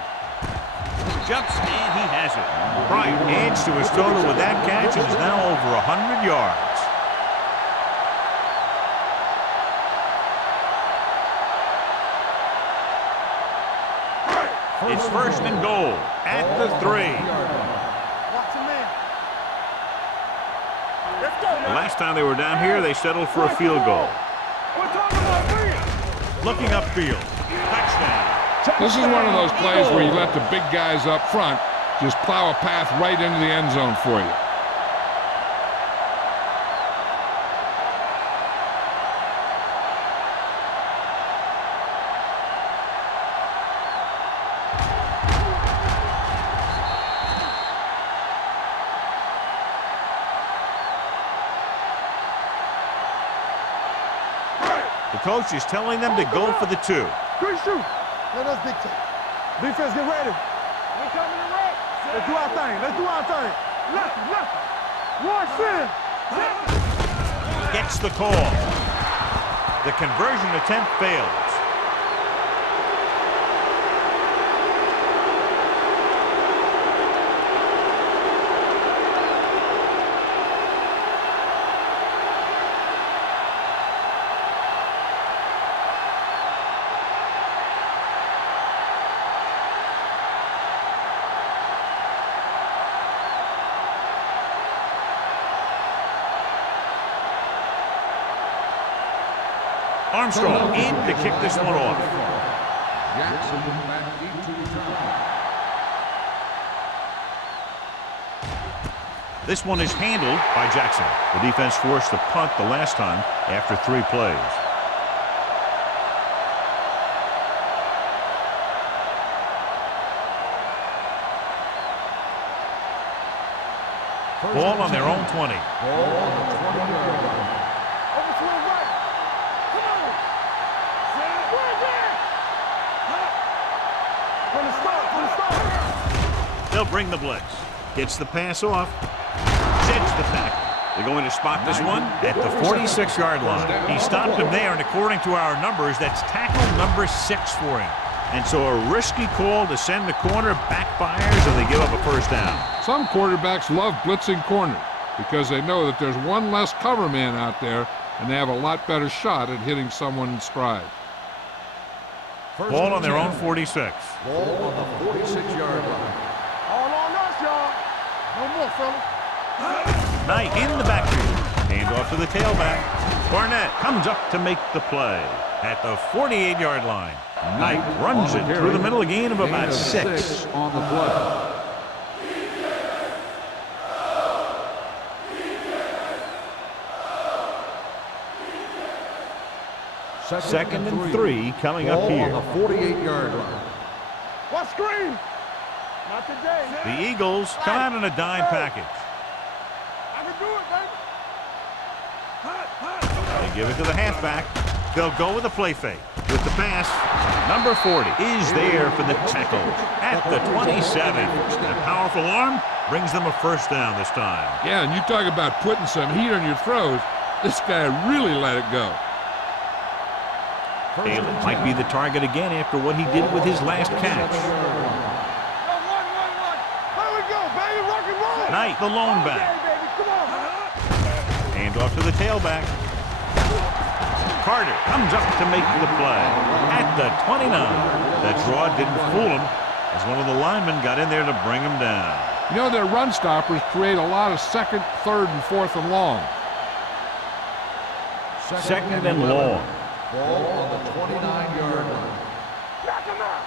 Jumps and he has it. Bryant adds to his total with that catch and is now over 100 yards. It's first and goal at the 3. Watch him in. last time they were down here, they settled for a field goal. We're talking about free. Looking upfield. Touchdown. This is one of those plays where you let the big guys up front just plow a path right into the end zone for you. The coach is telling them to go for the 2. Great shoot. Let us dictate. Defense, get ready. We're coming to rock. Let's do our thing. Let's do our thing. Left. Watch in. Gets the call. The conversion attempt fails. Armstrong in to kick this one off. Jackson back deep to return. This one is handled by Jackson. The defense forced to punt the last time after 3 plays. Ball on their own 20. Ball on the 20-yard line. Over to the right. Come on. Right there. From the start. They'll bring the blitz. Gets the pass off. Sheds the tackle. They're going to spot this one at the 46-yard line. He stopped him there, and according to our numbers, that's tackle number 6 for him. And so a risky call to send the corner backfires, and they give up a first down. Some quarterbacks love blitzing corners because they know that there's one less cover man out there, and they have a lot better shot at hitting someone in stride. Ball on their own 46. Ball on the 46-yard line. All on us, y'all. No more, fellas. Knight in the backfield. Hand off to the tailback. Barnett comes up to make the play at the 48-yard line. Knight runs it through the middle, a gain of about 6. On the play. Second and 3 coming up here. Ball on the 48-yard line. What screen? Not today. The Eagles come out in a dime package. I can do it, baby. They give it to the halfback. They'll go with a play fake. With the pass, number 40 is there for the tackle at the 27. A powerful arm brings them a first down this time. Yeah, and you talk about putting some heat on your throws. This guy really let it go. Taylor might be the target again after what he did with his last catch. One. There we go, baby. Rock and roll. Knight, the lone back. Hey, baby. Come on. Hand off to the tailback. Carter comes up to make the play at the 29. That draw didn't fool him as one of the linemen got in there to bring him down. You know, their run stoppers create a lot of second, third, and fourth and long. Second and long. Ball on the 29-yard line. Knock him out.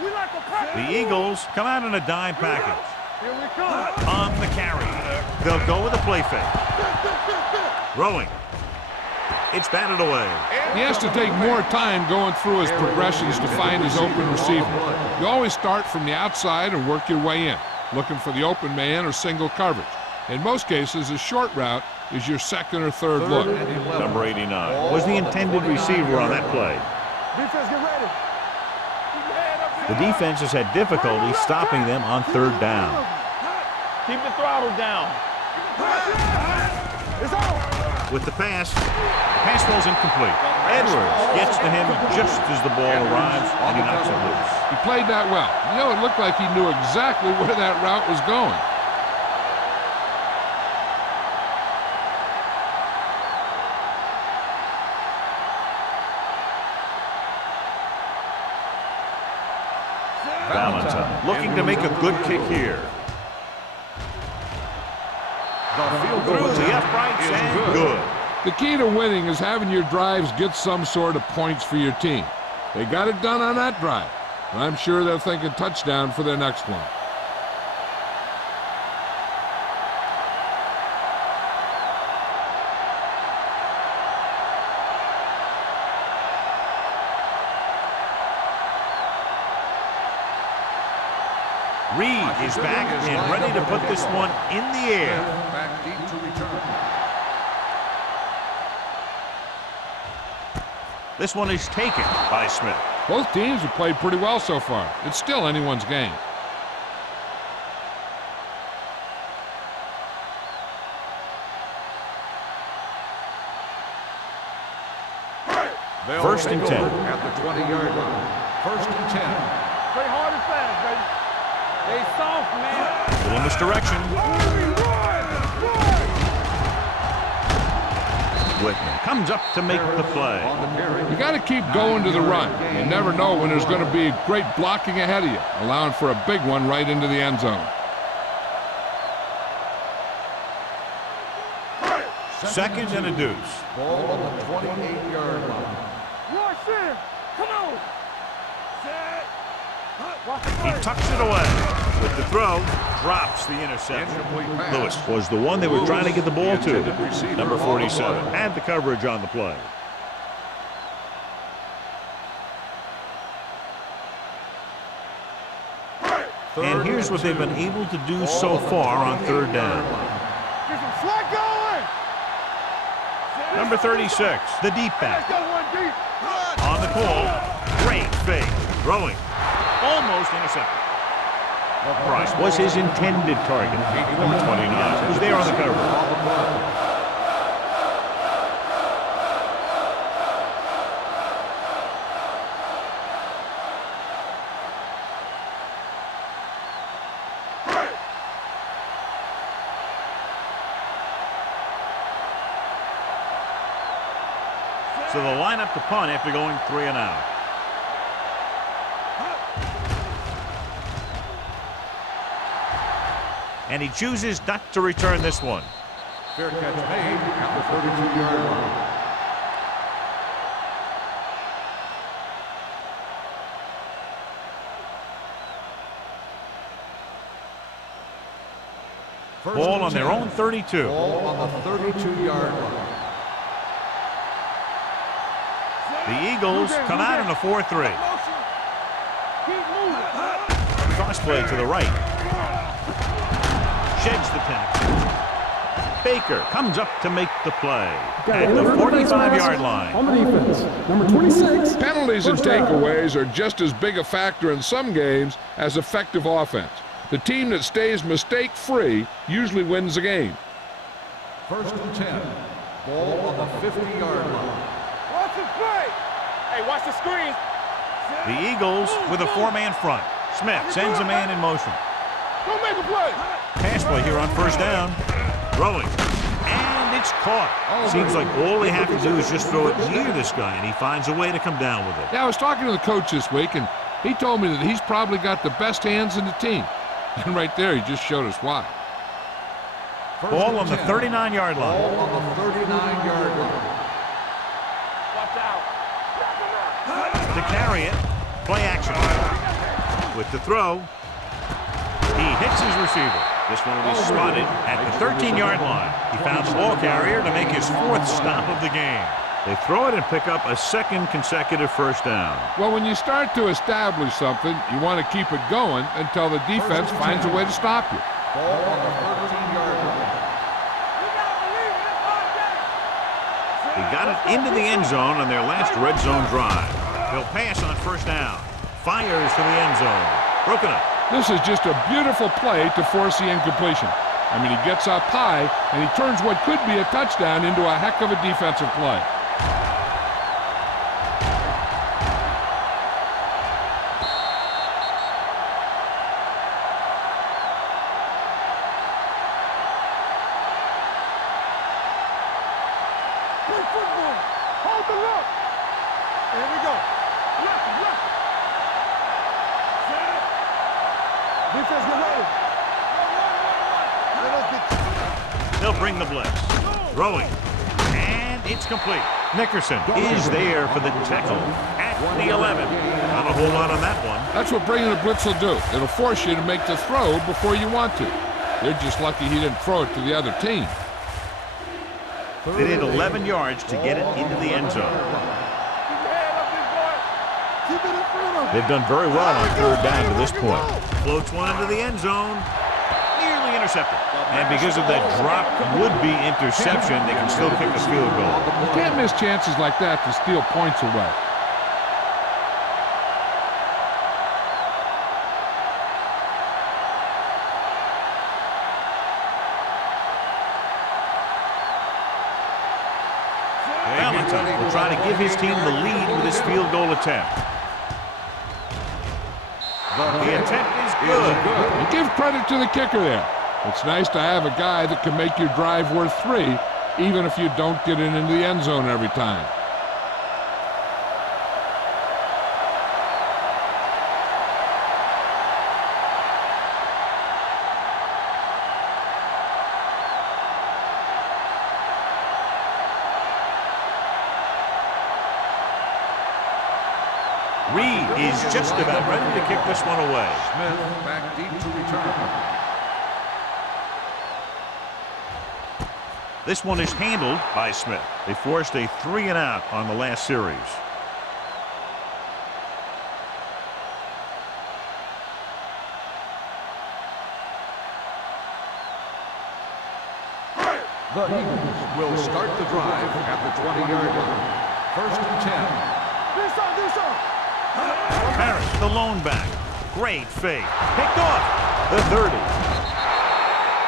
We like to press. The Eagles come out in a dime package. Here we come. On the carry. They'll go with a play fake. Throwing. It's batted away. He has to take more time going through his progressions to find his open receiver. You always start from the outside and work your way in, looking for the open man or single coverage. In most cases, a short route is your second or third look. Number 89 was the intended receiver on that play. Defense, get ready. The defense has had difficulty stopping them on third down. Keep the throttle down. It's on. With the pass falls incomplete. Edwards gets to him just as the ball arrives, and he knocks it loose. He played that well. You know, it looked like he knew exactly where that route was going. Valentine looking to make a good kick here. Through the uprights and good. The key to winning is having your drives get some sort of points for your team. They got it done on that drive, and I'm sure they're thinking touchdown for their next one. Reed is back and ready to put this one in the air. Back deep to return. This one is taken by Smith. Both teams have played pretty well so far. It's still anyone's game. First and 10. At the 20-yard line. First and 10. Play hard and fast, baby. Stay soft, man. Still in this direction. Whitman comes up to make the play. You got to keep going to the run. You never know when there's going to be great blocking ahead of you, allowing for a big one right into the end zone. Second and a deuce. Ball on the 28-yard line. Rush in. Come on. He tucks it away. With the throw, drops the interception. Lewis was the one they were trying to get the ball to. Number 47 had the coverage on the play. And here's what they've been able to do so far on third down. Get some slack going. Number 36, the deep back. Got one deep. On the call, great fake. Throwing, almost intercepted. Price was his intended target. Number 29 was there on the cover. So they'll line up to punt after going 3 and out. And he chooses not to return this one. Fair catch made at the 32-yard line. Ball on their own 32. Ball on the 32-yard line. The Eagles come out in a 4-3. Cross play to the right. Sheds the penalty. Baker comes up to make the play at the 45-yard line. On the defense, number 26. Penalties and takeaways are just as big a factor in some games as effective offense. The team that stays mistake-free usually wins the game. First and 10. Ball on the 50-yard line. Watch the play. Hey, watch the screen. The Eagles with a 4-man front. Smith sends a man in motion. Don't make a play. Pass play here on first down. Throwing. And it's caught. Seems like all they have to do is just throw it near this guy, and he finds a way to come down with it. Yeah, I was talking to the coach this week, and he told me that he's probably got the best hands in the team. And right there, he just showed us why. Ball on the 39-yard line. Ball on the 39-yard line. Watch out. To carry it, play action. With the throw, he hits his receiver. This one will be spotted at the 13-yard line. He found the ball carrier to make his 4th stop of the game. They throw it and pick up a 2nd consecutive first down. Well, when you start to establish something, you want to keep it going until the defense finds a way to stop you. Ball on the 13-yard line. They got it into the end zone on their last red zone drive. He'll pass on first down. Fires to the end zone. Broken up. This is just a beautiful play to force the incompletion. I mean, he gets up high, and he turns what could be a touchdown into a heck of a defensive play. Hold the look. Here we go. Left. Defense, get ready. Let us get. He'll bring the blitz. Throwing. And it's complete. Nickerson is there for the tackle at the 11. Not a whole lot on that one. That's what bringing the blitz will do. It'll force you to make the throw before you want to. They're just lucky he didn't throw it to the other team. They need 11 yards to get it into the end zone. They've done very well on third down to this point. Floats one into the end zone. Nearly intercepted. And because of that drop would-be interception, they can still kick a field goal. You can't miss chances like that to steal points away. Valentine will try to give his team the lead with his field goal attempt. The attempt is good. You give credit to the kicker there. It's nice to have a guy that can make your drive worth 3, even if you don't get it into the end zone every time. Reed is just about ready to kick this one away. Smith back deep to return. This one is handled by Smith. They forced a 3-and-out on the last series. The Eagles will start the drive at the 20-yard line. 1st and 10. Harris, the lone back. Great fake. Picked off. The 30.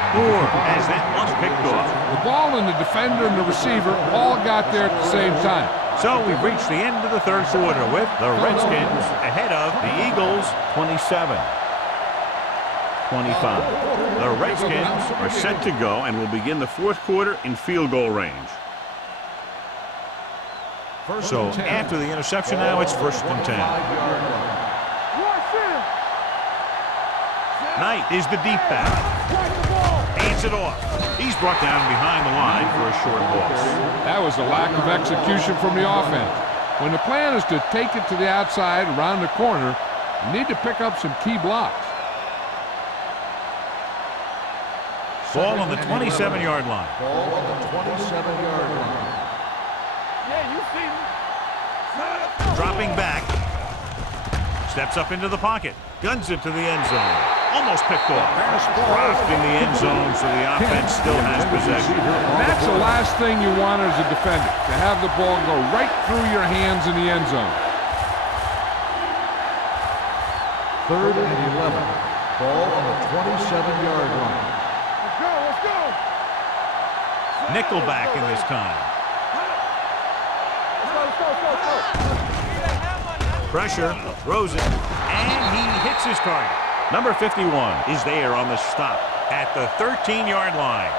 Moore has that one picked off. The ball and the defender and the receiver all got there at the same time. So we've reached the end of the third quarter with the Redskins ahead of the Eagles 27-25. The Redskins are set to go and will begin the fourth quarter in field goal range. So after the interception now, it's 1st and 10. Knight is the deep back. Hands it off. He's brought down behind the line for a short loss. That was a lack of execution from the offense. When the plan is to take it to the outside, around the corner, you need to pick up some key blocks. Ball on the 27-yard line. Ball on the 27-yard line. Dropping back. Steps up into the pocket. Guns it to the end zone. Almost picked off. Dropped in the end zone, so the offense still has possession. That's the last thing you want as a defender, to have the ball go right through your hands in the end zone. 3rd and 11. Ball on the 27-yard line. Let's go. Nickelback in this time. Pressure, throws it, and he hits his target. Number 51 is there on the stop at the 13-yard line.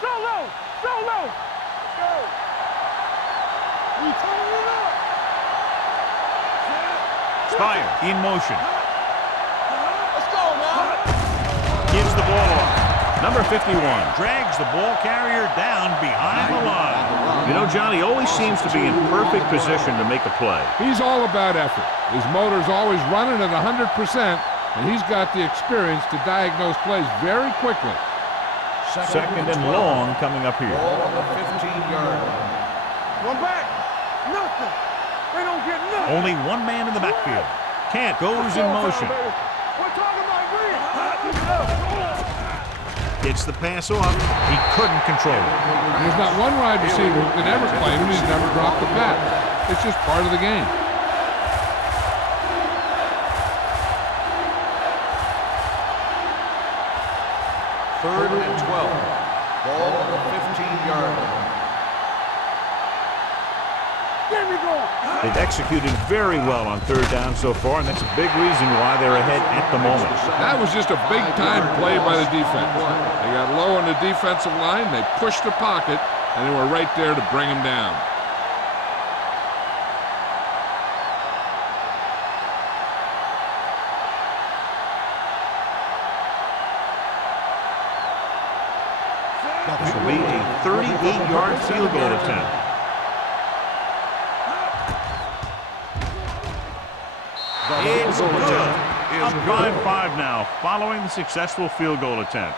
Solo. Let's go. We turn it up. Spire in motion. Let's go now. Gives the ball off. Number 51 drags the ball carrier down behind the line. You know, Johnny always seems to be in perfect position to make a play. He's all about effort. His motor's always running at 100%, and he's got the experience to diagnose plays very quickly. Second and long coming up here. Ball on the 15-yard line. One back. Nothing. They don't get nothing. Only one man in the backfield. Kent goes in motion. We're talking about Reed. Gets the pass off. He couldn't control it. There's not one wide receiver who can ever claim he's never dropped a pass. It's just part of the game. Third and 12. Ball on the 15-yard line. They've executed very well on third down so far, and that's a big reason why they're ahead at the moment. That was just a big-time play by the defense. They got low on the defensive line, they pushed the pocket, and they were right there to bring him down. This will be a 38-yard field goal attempt. It's good. Up by 5 now, following the successful field goal attempt.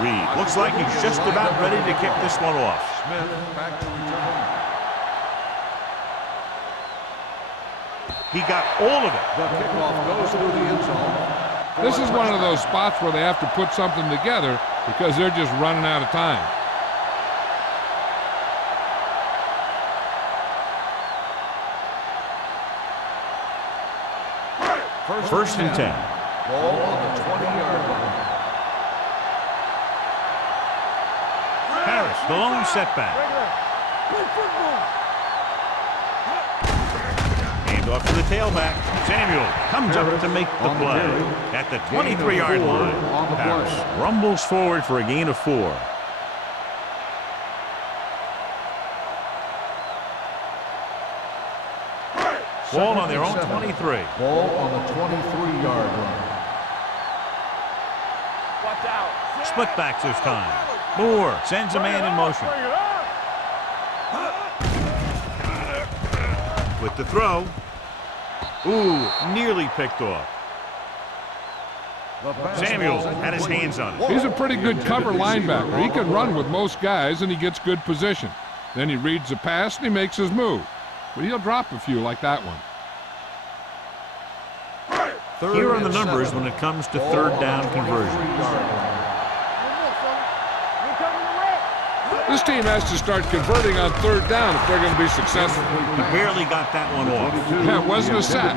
Reed looks like he's just about ready to kick this one off. Smith back to return. He got all of it. The kickoff goes through the end zone. This is one of those spots where they have to put something together because they're just running out of time. First and 10. Ball on the 20-yard line. Harris, the lone setback. Hand off to the tailback. Samuel comes up to make the play. At the 23-yard line, Harris rumbles forward for a gain of 4. Ball on their own 23. Ball on the 23-yard line. Watch out. Split backs this time. Moore sends a man in motion. With the throw. Ooh, nearly picked off. Samuel had his hands on it. He's a pretty good cover linebacker. He can run with most guys, and he gets good position. Then he reads the pass, and he makes his move. But he'll drop a few like that one. Here are the numbers when it comes to third down conversions. This team has to start converting on third down if they're going to be successful. He barely got that one off. Yeah, it wasn't a sack.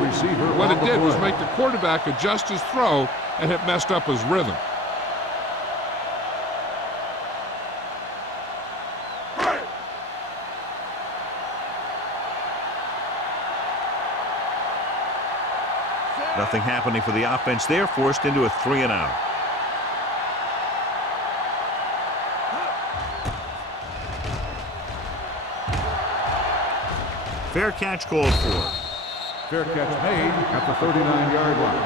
What it did was make the quarterback adjust his throw, and it messed up his rhythm. Nothing happening for the offense there, forced into a 3-and-out. Fair catch called for. Fair catch made at the 39-yard line.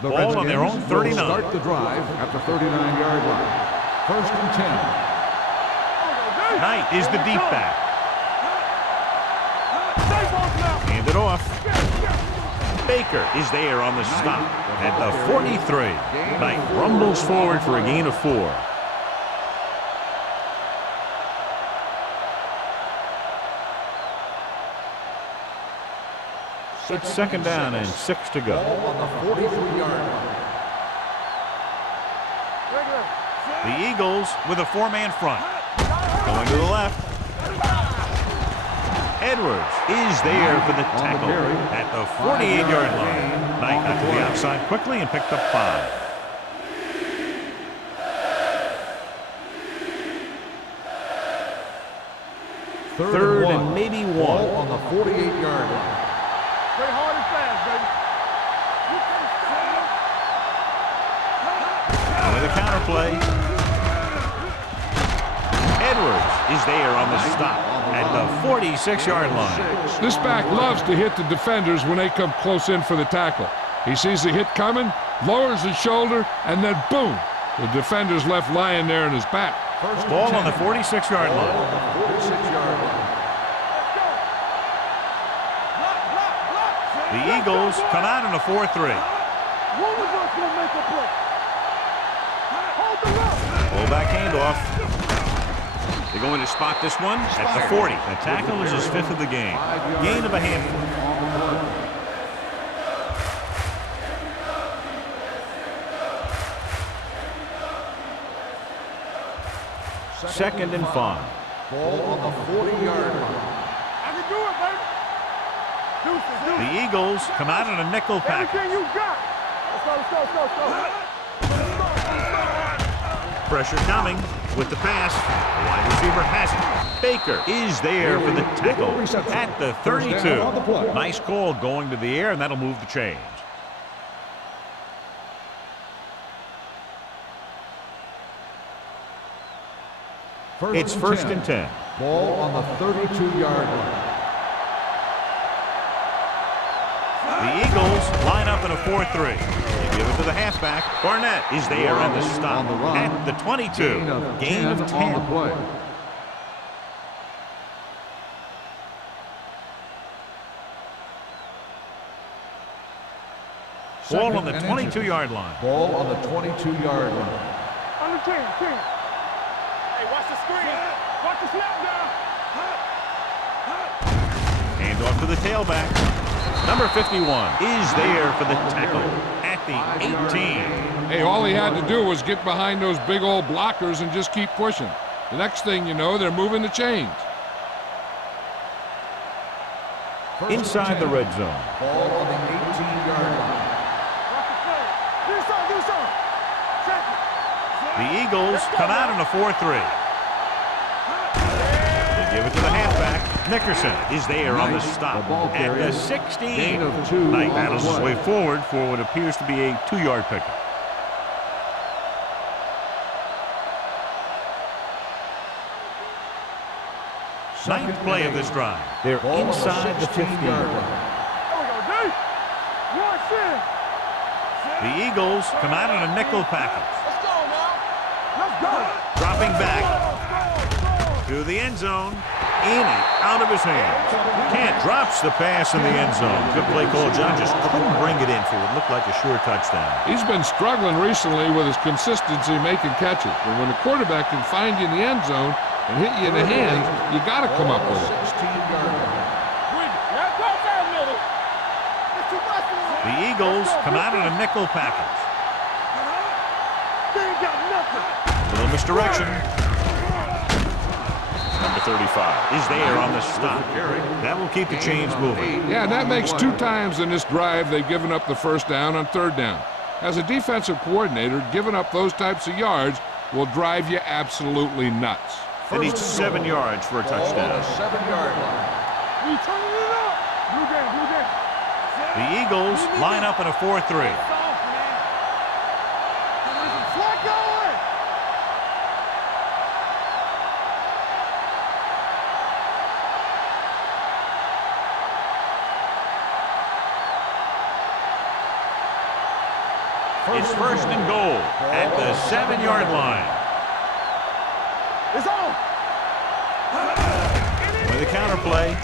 The Ball on their own 39. Start the drive at the 39-yard line. First and 10. Knight is the deep back. Hand it off. Baker is there on the stop at the 43. Knight rumbles forward for a gain of 4. It's second down and 6 to go. Ball on the 43-yard line. The Eagles with a 4-man front. Going to the left. Edwards is there for the tackle at the 48-yard line. Knight got to the outside quickly and picked up 5. Third and maybe 1. Ball on the 48-yard line. Play hard and fast, baby. With a counter play. Edwards is there on the stop at the 46-yard line. This back loves to hit the defenders when they come close in for the tackle. He sees the hit coming, lowers his shoulder, and then boom, the defender's left lying there in his back. Ball on the 46-yard line. 46-yard line. The Eagles come out in a 4-3. One of us gonna make a play. Hold the rope. Fullback handoff. They're going to spot this one at the 40. The tackle is his 5th of the game. Gain of a handful. Second and 5. Ball on the 40-yard line. I can do it, baby. The Eagles come out in a nickel package. Everything you got. Let's go. Pressure coming with the pass. The wide receiver has it. Baker is there for the tackle at the 32. Nice call going to the air, and that'll move the chains. It's first and 10. Ball on the 32-yard line. The Eagles line up in a 4-3. They give it to the halfback. Barnett is there on the stop at the 22. Gain of 10. On the play. Ball on the 22-yard line. Ball on the 22-yard line. On the 10. Hey, watch the screen. Watch the snap down. Hand off to the tailback. Number 51 is there for the tackle at the 18. Hey, all he had to do was get behind those big old blockers and just keep pushing. The next thing you know, they're moving the chains. Inside the red zone. Ball on the 18-yard line. Do something. Check it. The Eagles come out in a 4-3. They give it to the halfback. Nickerson is there on the stop at the 16. Gain of 2 Knight on battles the his play. way forward for what appears to be a 2-yard pickup. Ninth play of this drive. They're inside the 15. There we go, D. Watch it. The Eagles come out in a nickel package. Let's go now. Let's go. Dropping back to the end zone. In and out of his hands. Kent drops the pass in the end zone. Good play call. John just couldn't bring it in for what looked like a sure touchdown. He's been struggling recently with his consistency making catches. And when the quarterback can find you in the end zone and hit you in the hands, you got to come up with it. 16-yard line. The Eagles come out in a nickel package. They ain't got nothing. Little misdirection. Number 35 is there on the stop. That will keep the chains moving. Yeah, and that makes 2 times in this drive they've given up the first down on 3rd down. As a defensive coordinator, giving up those types of yards will drive you absolutely nuts. They need 7 yards for a Ball on touchdown. the 7-yard line. We turning it up. Blue game. The Eagles line up in a 4-3. Flat going. It's first and goal at the 7-yard line. It's on. With a counter play.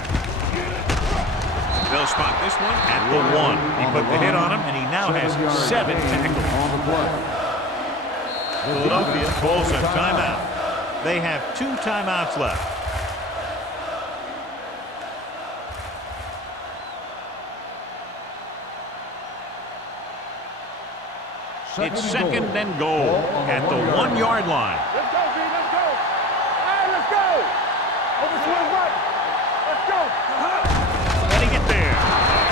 They'll spot this one at the 1. He put the hit on him, and he now has 7 tackles. On the play. Philadelphia calls a timeout. They have 2 timeouts left. It's second and goal at the 1-yard line. Let's go, B. Let's go. Hey, let's go. Over to the right. Let's go. Can he get there?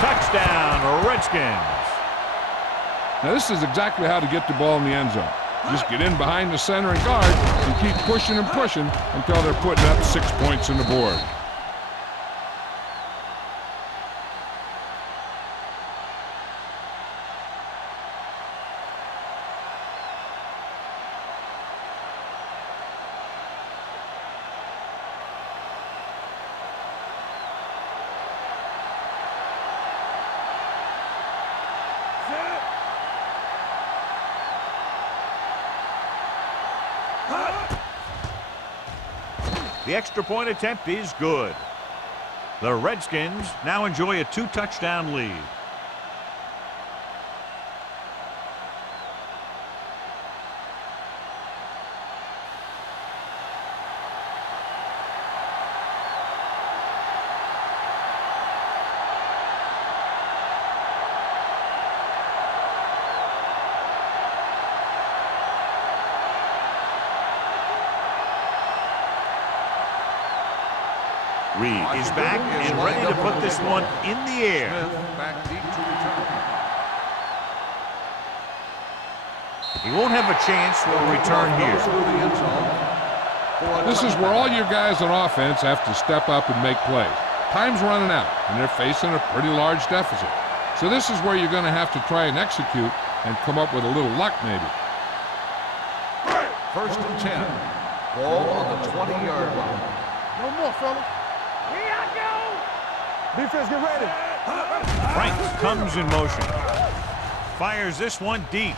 Touchdown, Redskins. Now, this is exactly how to get the ball in the end zone. Just get in behind the center and guard and keep pushing and pushing until they're putting up 6 points on the board. The extra point attempt is good. The Redskins now enjoy a 2-touchdown lead. Reed is back and ready to put this one in the air. Smith back deep to return. He won't have a chance for a return here. Through the end zone for a This is where all your guys on offense have to step up and make plays. Time's running out, and they're facing a pretty large deficit. So this is where you're going to have to try and execute and come up with a little luck maybe. 1st and 10. Ball on the 20-yard line. No more, fellas. Here I go. Defense, get ready. Frank comes in motion. Fires this one deep.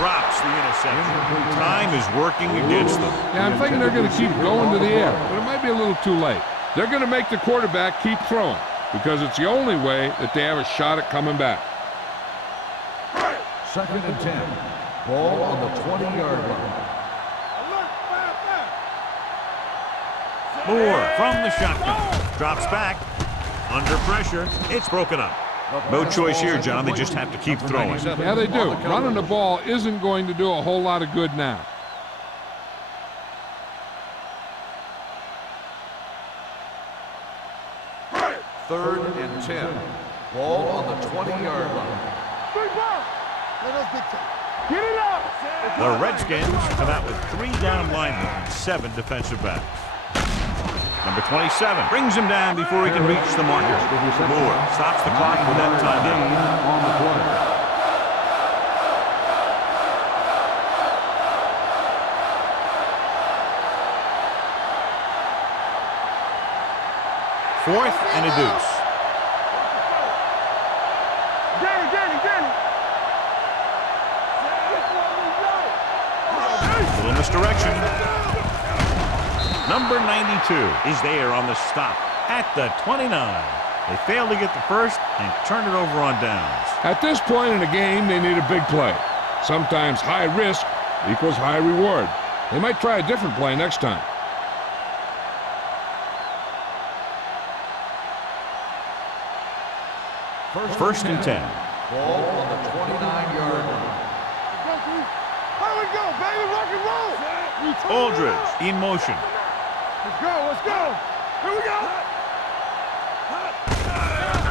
Drops the interception. Time is working against them. Yeah, I'm thinking they're going to keep going to the air, but it might be a little too late. They're going to make the quarterback keep throwing because it's the only way that they have a shot at coming back. 2nd and 10. Ball on the 20-yard line. Moore from the shotgun. Drops back. Under pressure. It's broken up. No choice here, John. They just have to keep throwing. Yeah, they do. Running the ball isn't going to do a whole lot of good now. Third and 10. Ball on the 20-yard line. Let us dictate. Get it up. The Redskins come out with 3 down linemen and 7 defensive backs. Number 27 brings him down before he can reach the marker. Moore stops the clock with that timeout. On the play. Fourth and a deuce. Little misdirection. Number 92 is there on the stop at the 29. They fail to get the first and turn it over on downs. At this point in the game, they need a big play. Sometimes high risk equals high reward. They might try a different play next time. First and 10. Ball on the 29-yard line. Here we go, baby. Rock and roll. Aldridge in motion. Let's go. Let's go. Here we go.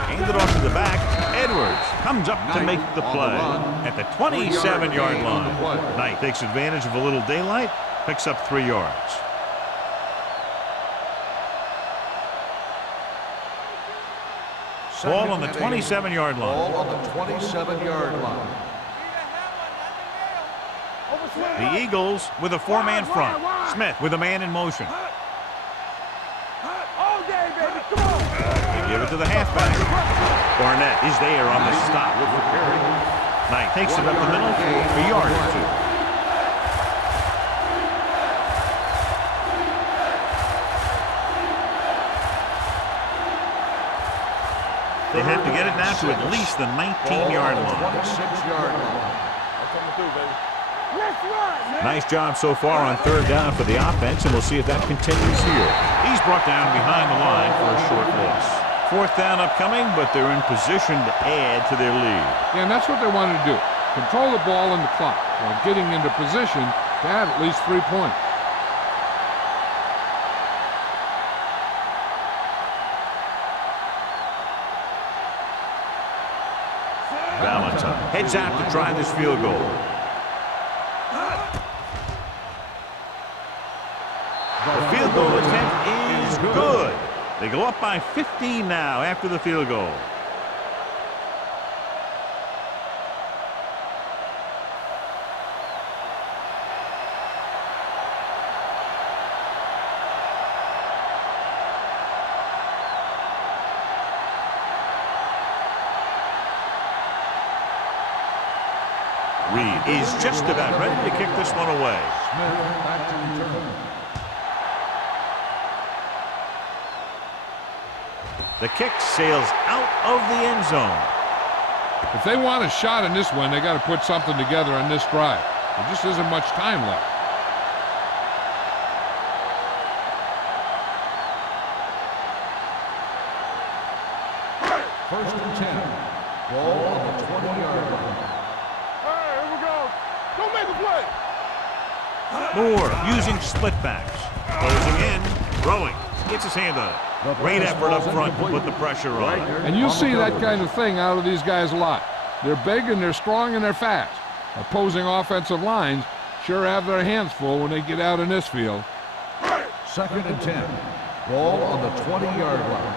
Handed off to the back. Edwards comes up to make the play at the 27-yard line. Knight takes advantage of a little daylight, picks up 3 yards. Ball on the 27-yard line. Ball on the 27-yard line. The Eagles with a 4-man front. Smith with a man in motion. All day, baby. Come on. They give it to the halfback. Barnett is there on the stop. Knight takes it up the middle for a yard or 2. They have to get it now to at least the 19-yard line. 26-yard line. Nice job so far on 3rd down for the offense, and we'll see if that continues here. He's brought down behind the line for a short loss. 4th down upcoming, but they're in position to add to their lead. Yeah, and that's what they wanted to do. Control the ball and the clock while getting into position to add at least 3 points. Valentine heads out to try this field goal. The field goal attempt is good. They go up by 15 now after the field goal. Reed is just about ready to kick this one away. Smith back to return. The kick sails out of the end zone. If they want a shot in this one, they got to put something together on this drive. There just isn't much time left. First and 10. Ball on the 20-yard line. Hey, here we go. Don't make a play. Moore using split backs. Closing in, throwing. Gets his hand on it. Great effort up front to put the pressure on. And you see that kind of thing out of these guys a lot. They're big and they're strong and they're fast. Opposing offensive lines sure have their hands full when they get out in this field. 2nd and 10. Ball on the 20-yard line.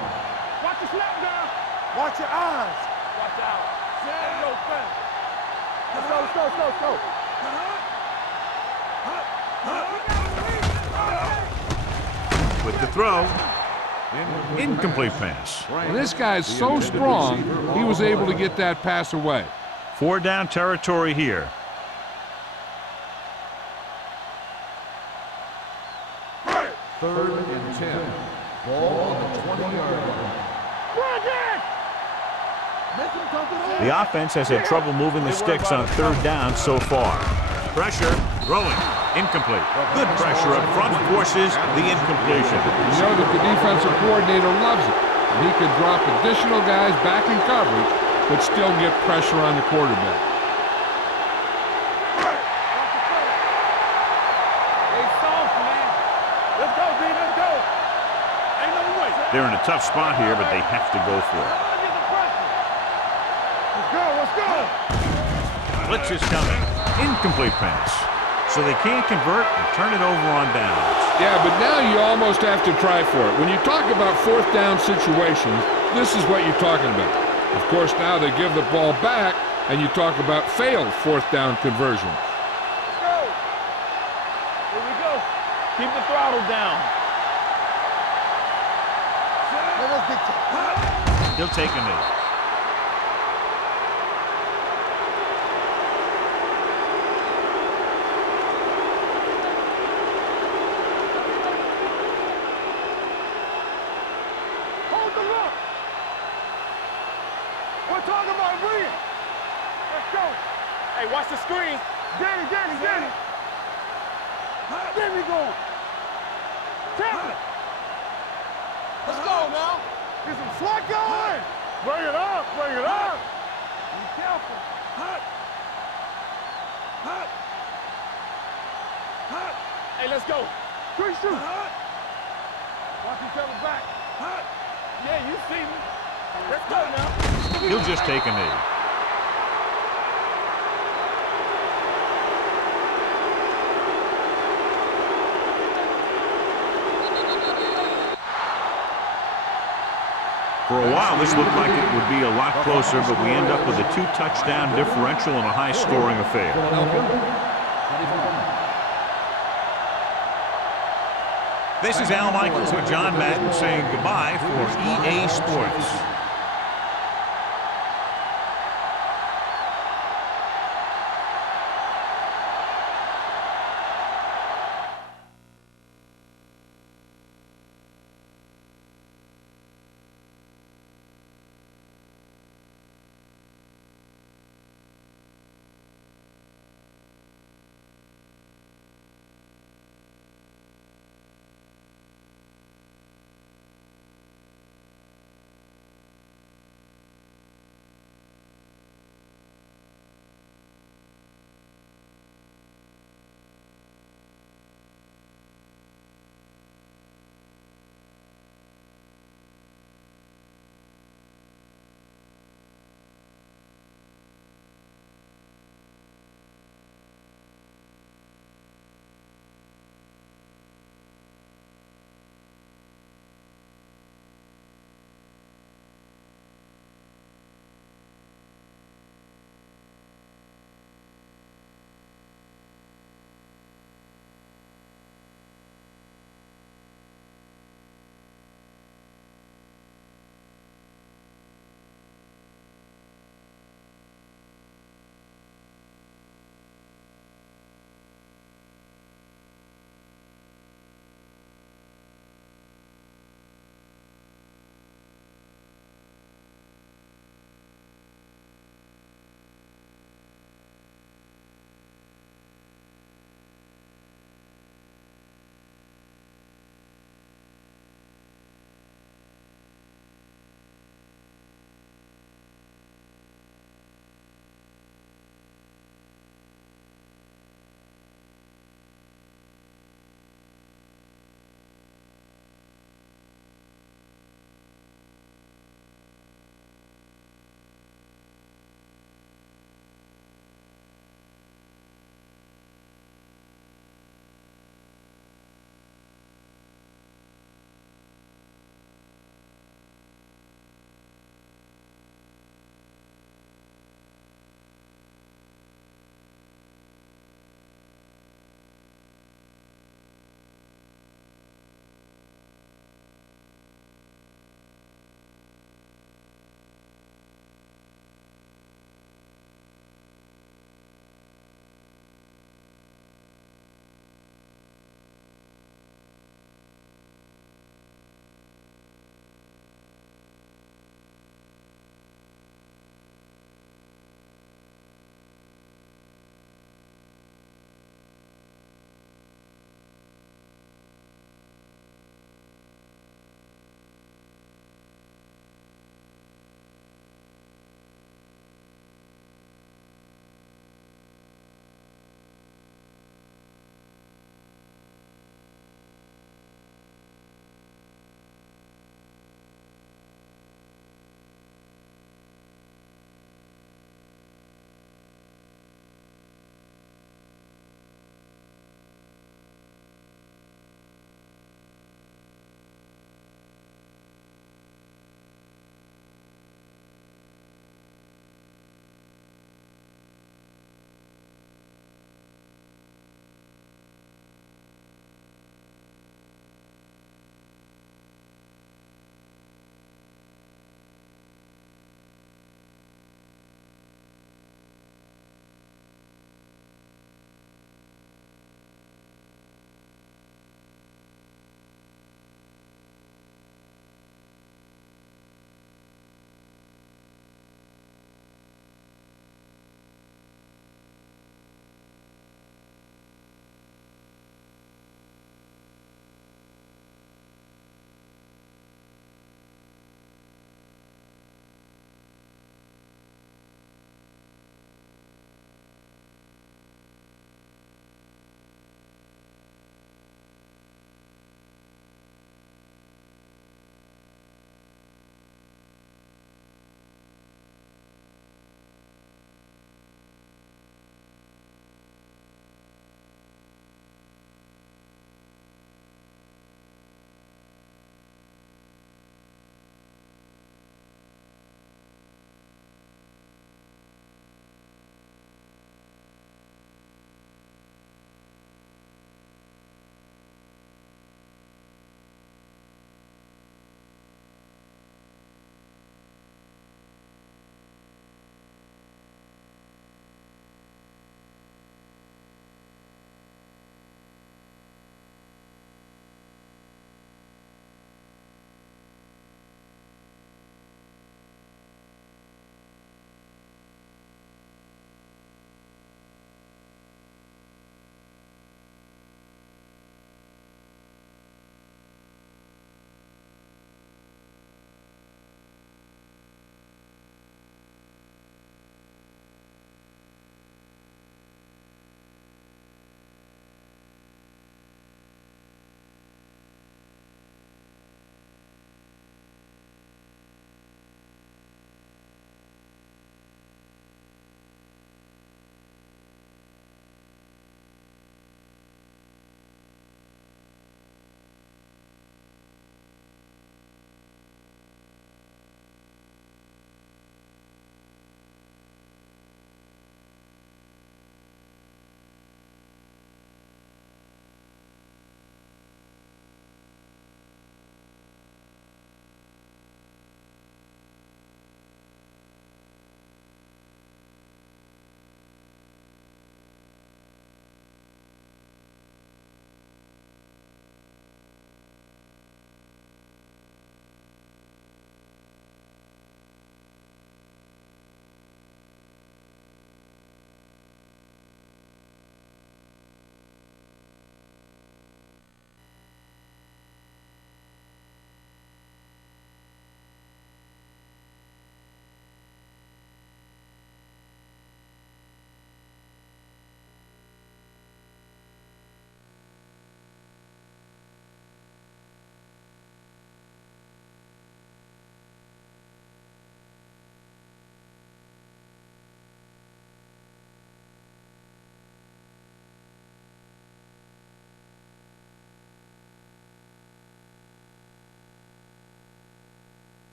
Watch the snap down. Watch your eyes. Watch out. Let's go, fast. Let's go, let's go, let's go, let's go. With the throw. Incomplete pass. And this guy's so strong, he was able to get that pass away. 4th down territory here. 3rd and 10. Ball on the 20-yard line. The offense has had trouble moving the sticks on 3rd down so far. Pressure, throwing, incomplete. Good pressure up front forces the incompletion. You know that the defensive coordinator loves it. He could drop additional guys back in coverage, but still get pressure on the quarterback. Hey, soft, man. Let's go, B, let's go. Ain't no way. They're in a tough spot here, but they have to go for it. Let's go, let's go. Blitz is coming. Incomplete pass. So they can't convert and turn it over on downs. Yeah, but now you almost have to try for it. When you talk about 4th down situations, this is what you're talking about. Of course, now they give the ball back, and you talk about failed 4th down conversions. Let's go. Here we go. Keep the throttle down. He'll take a knee. Hold the look. We're talking about brilliant. Let's go. Hey, watch the screen. Danny. Danny going. Tap it. Let's go now. Get some swat going. Bring it up. Be careful. Hey, let's go. Quick shoot. Watch each other back. Yeah, you see me. Let's go now. He'll just take a knee. For a while, this looked like it would be a lot closer, but we end up with a 2-touchdown differential and a high-scoring affair. This is Al Michaels with John Madden saying goodbye for EA Sports.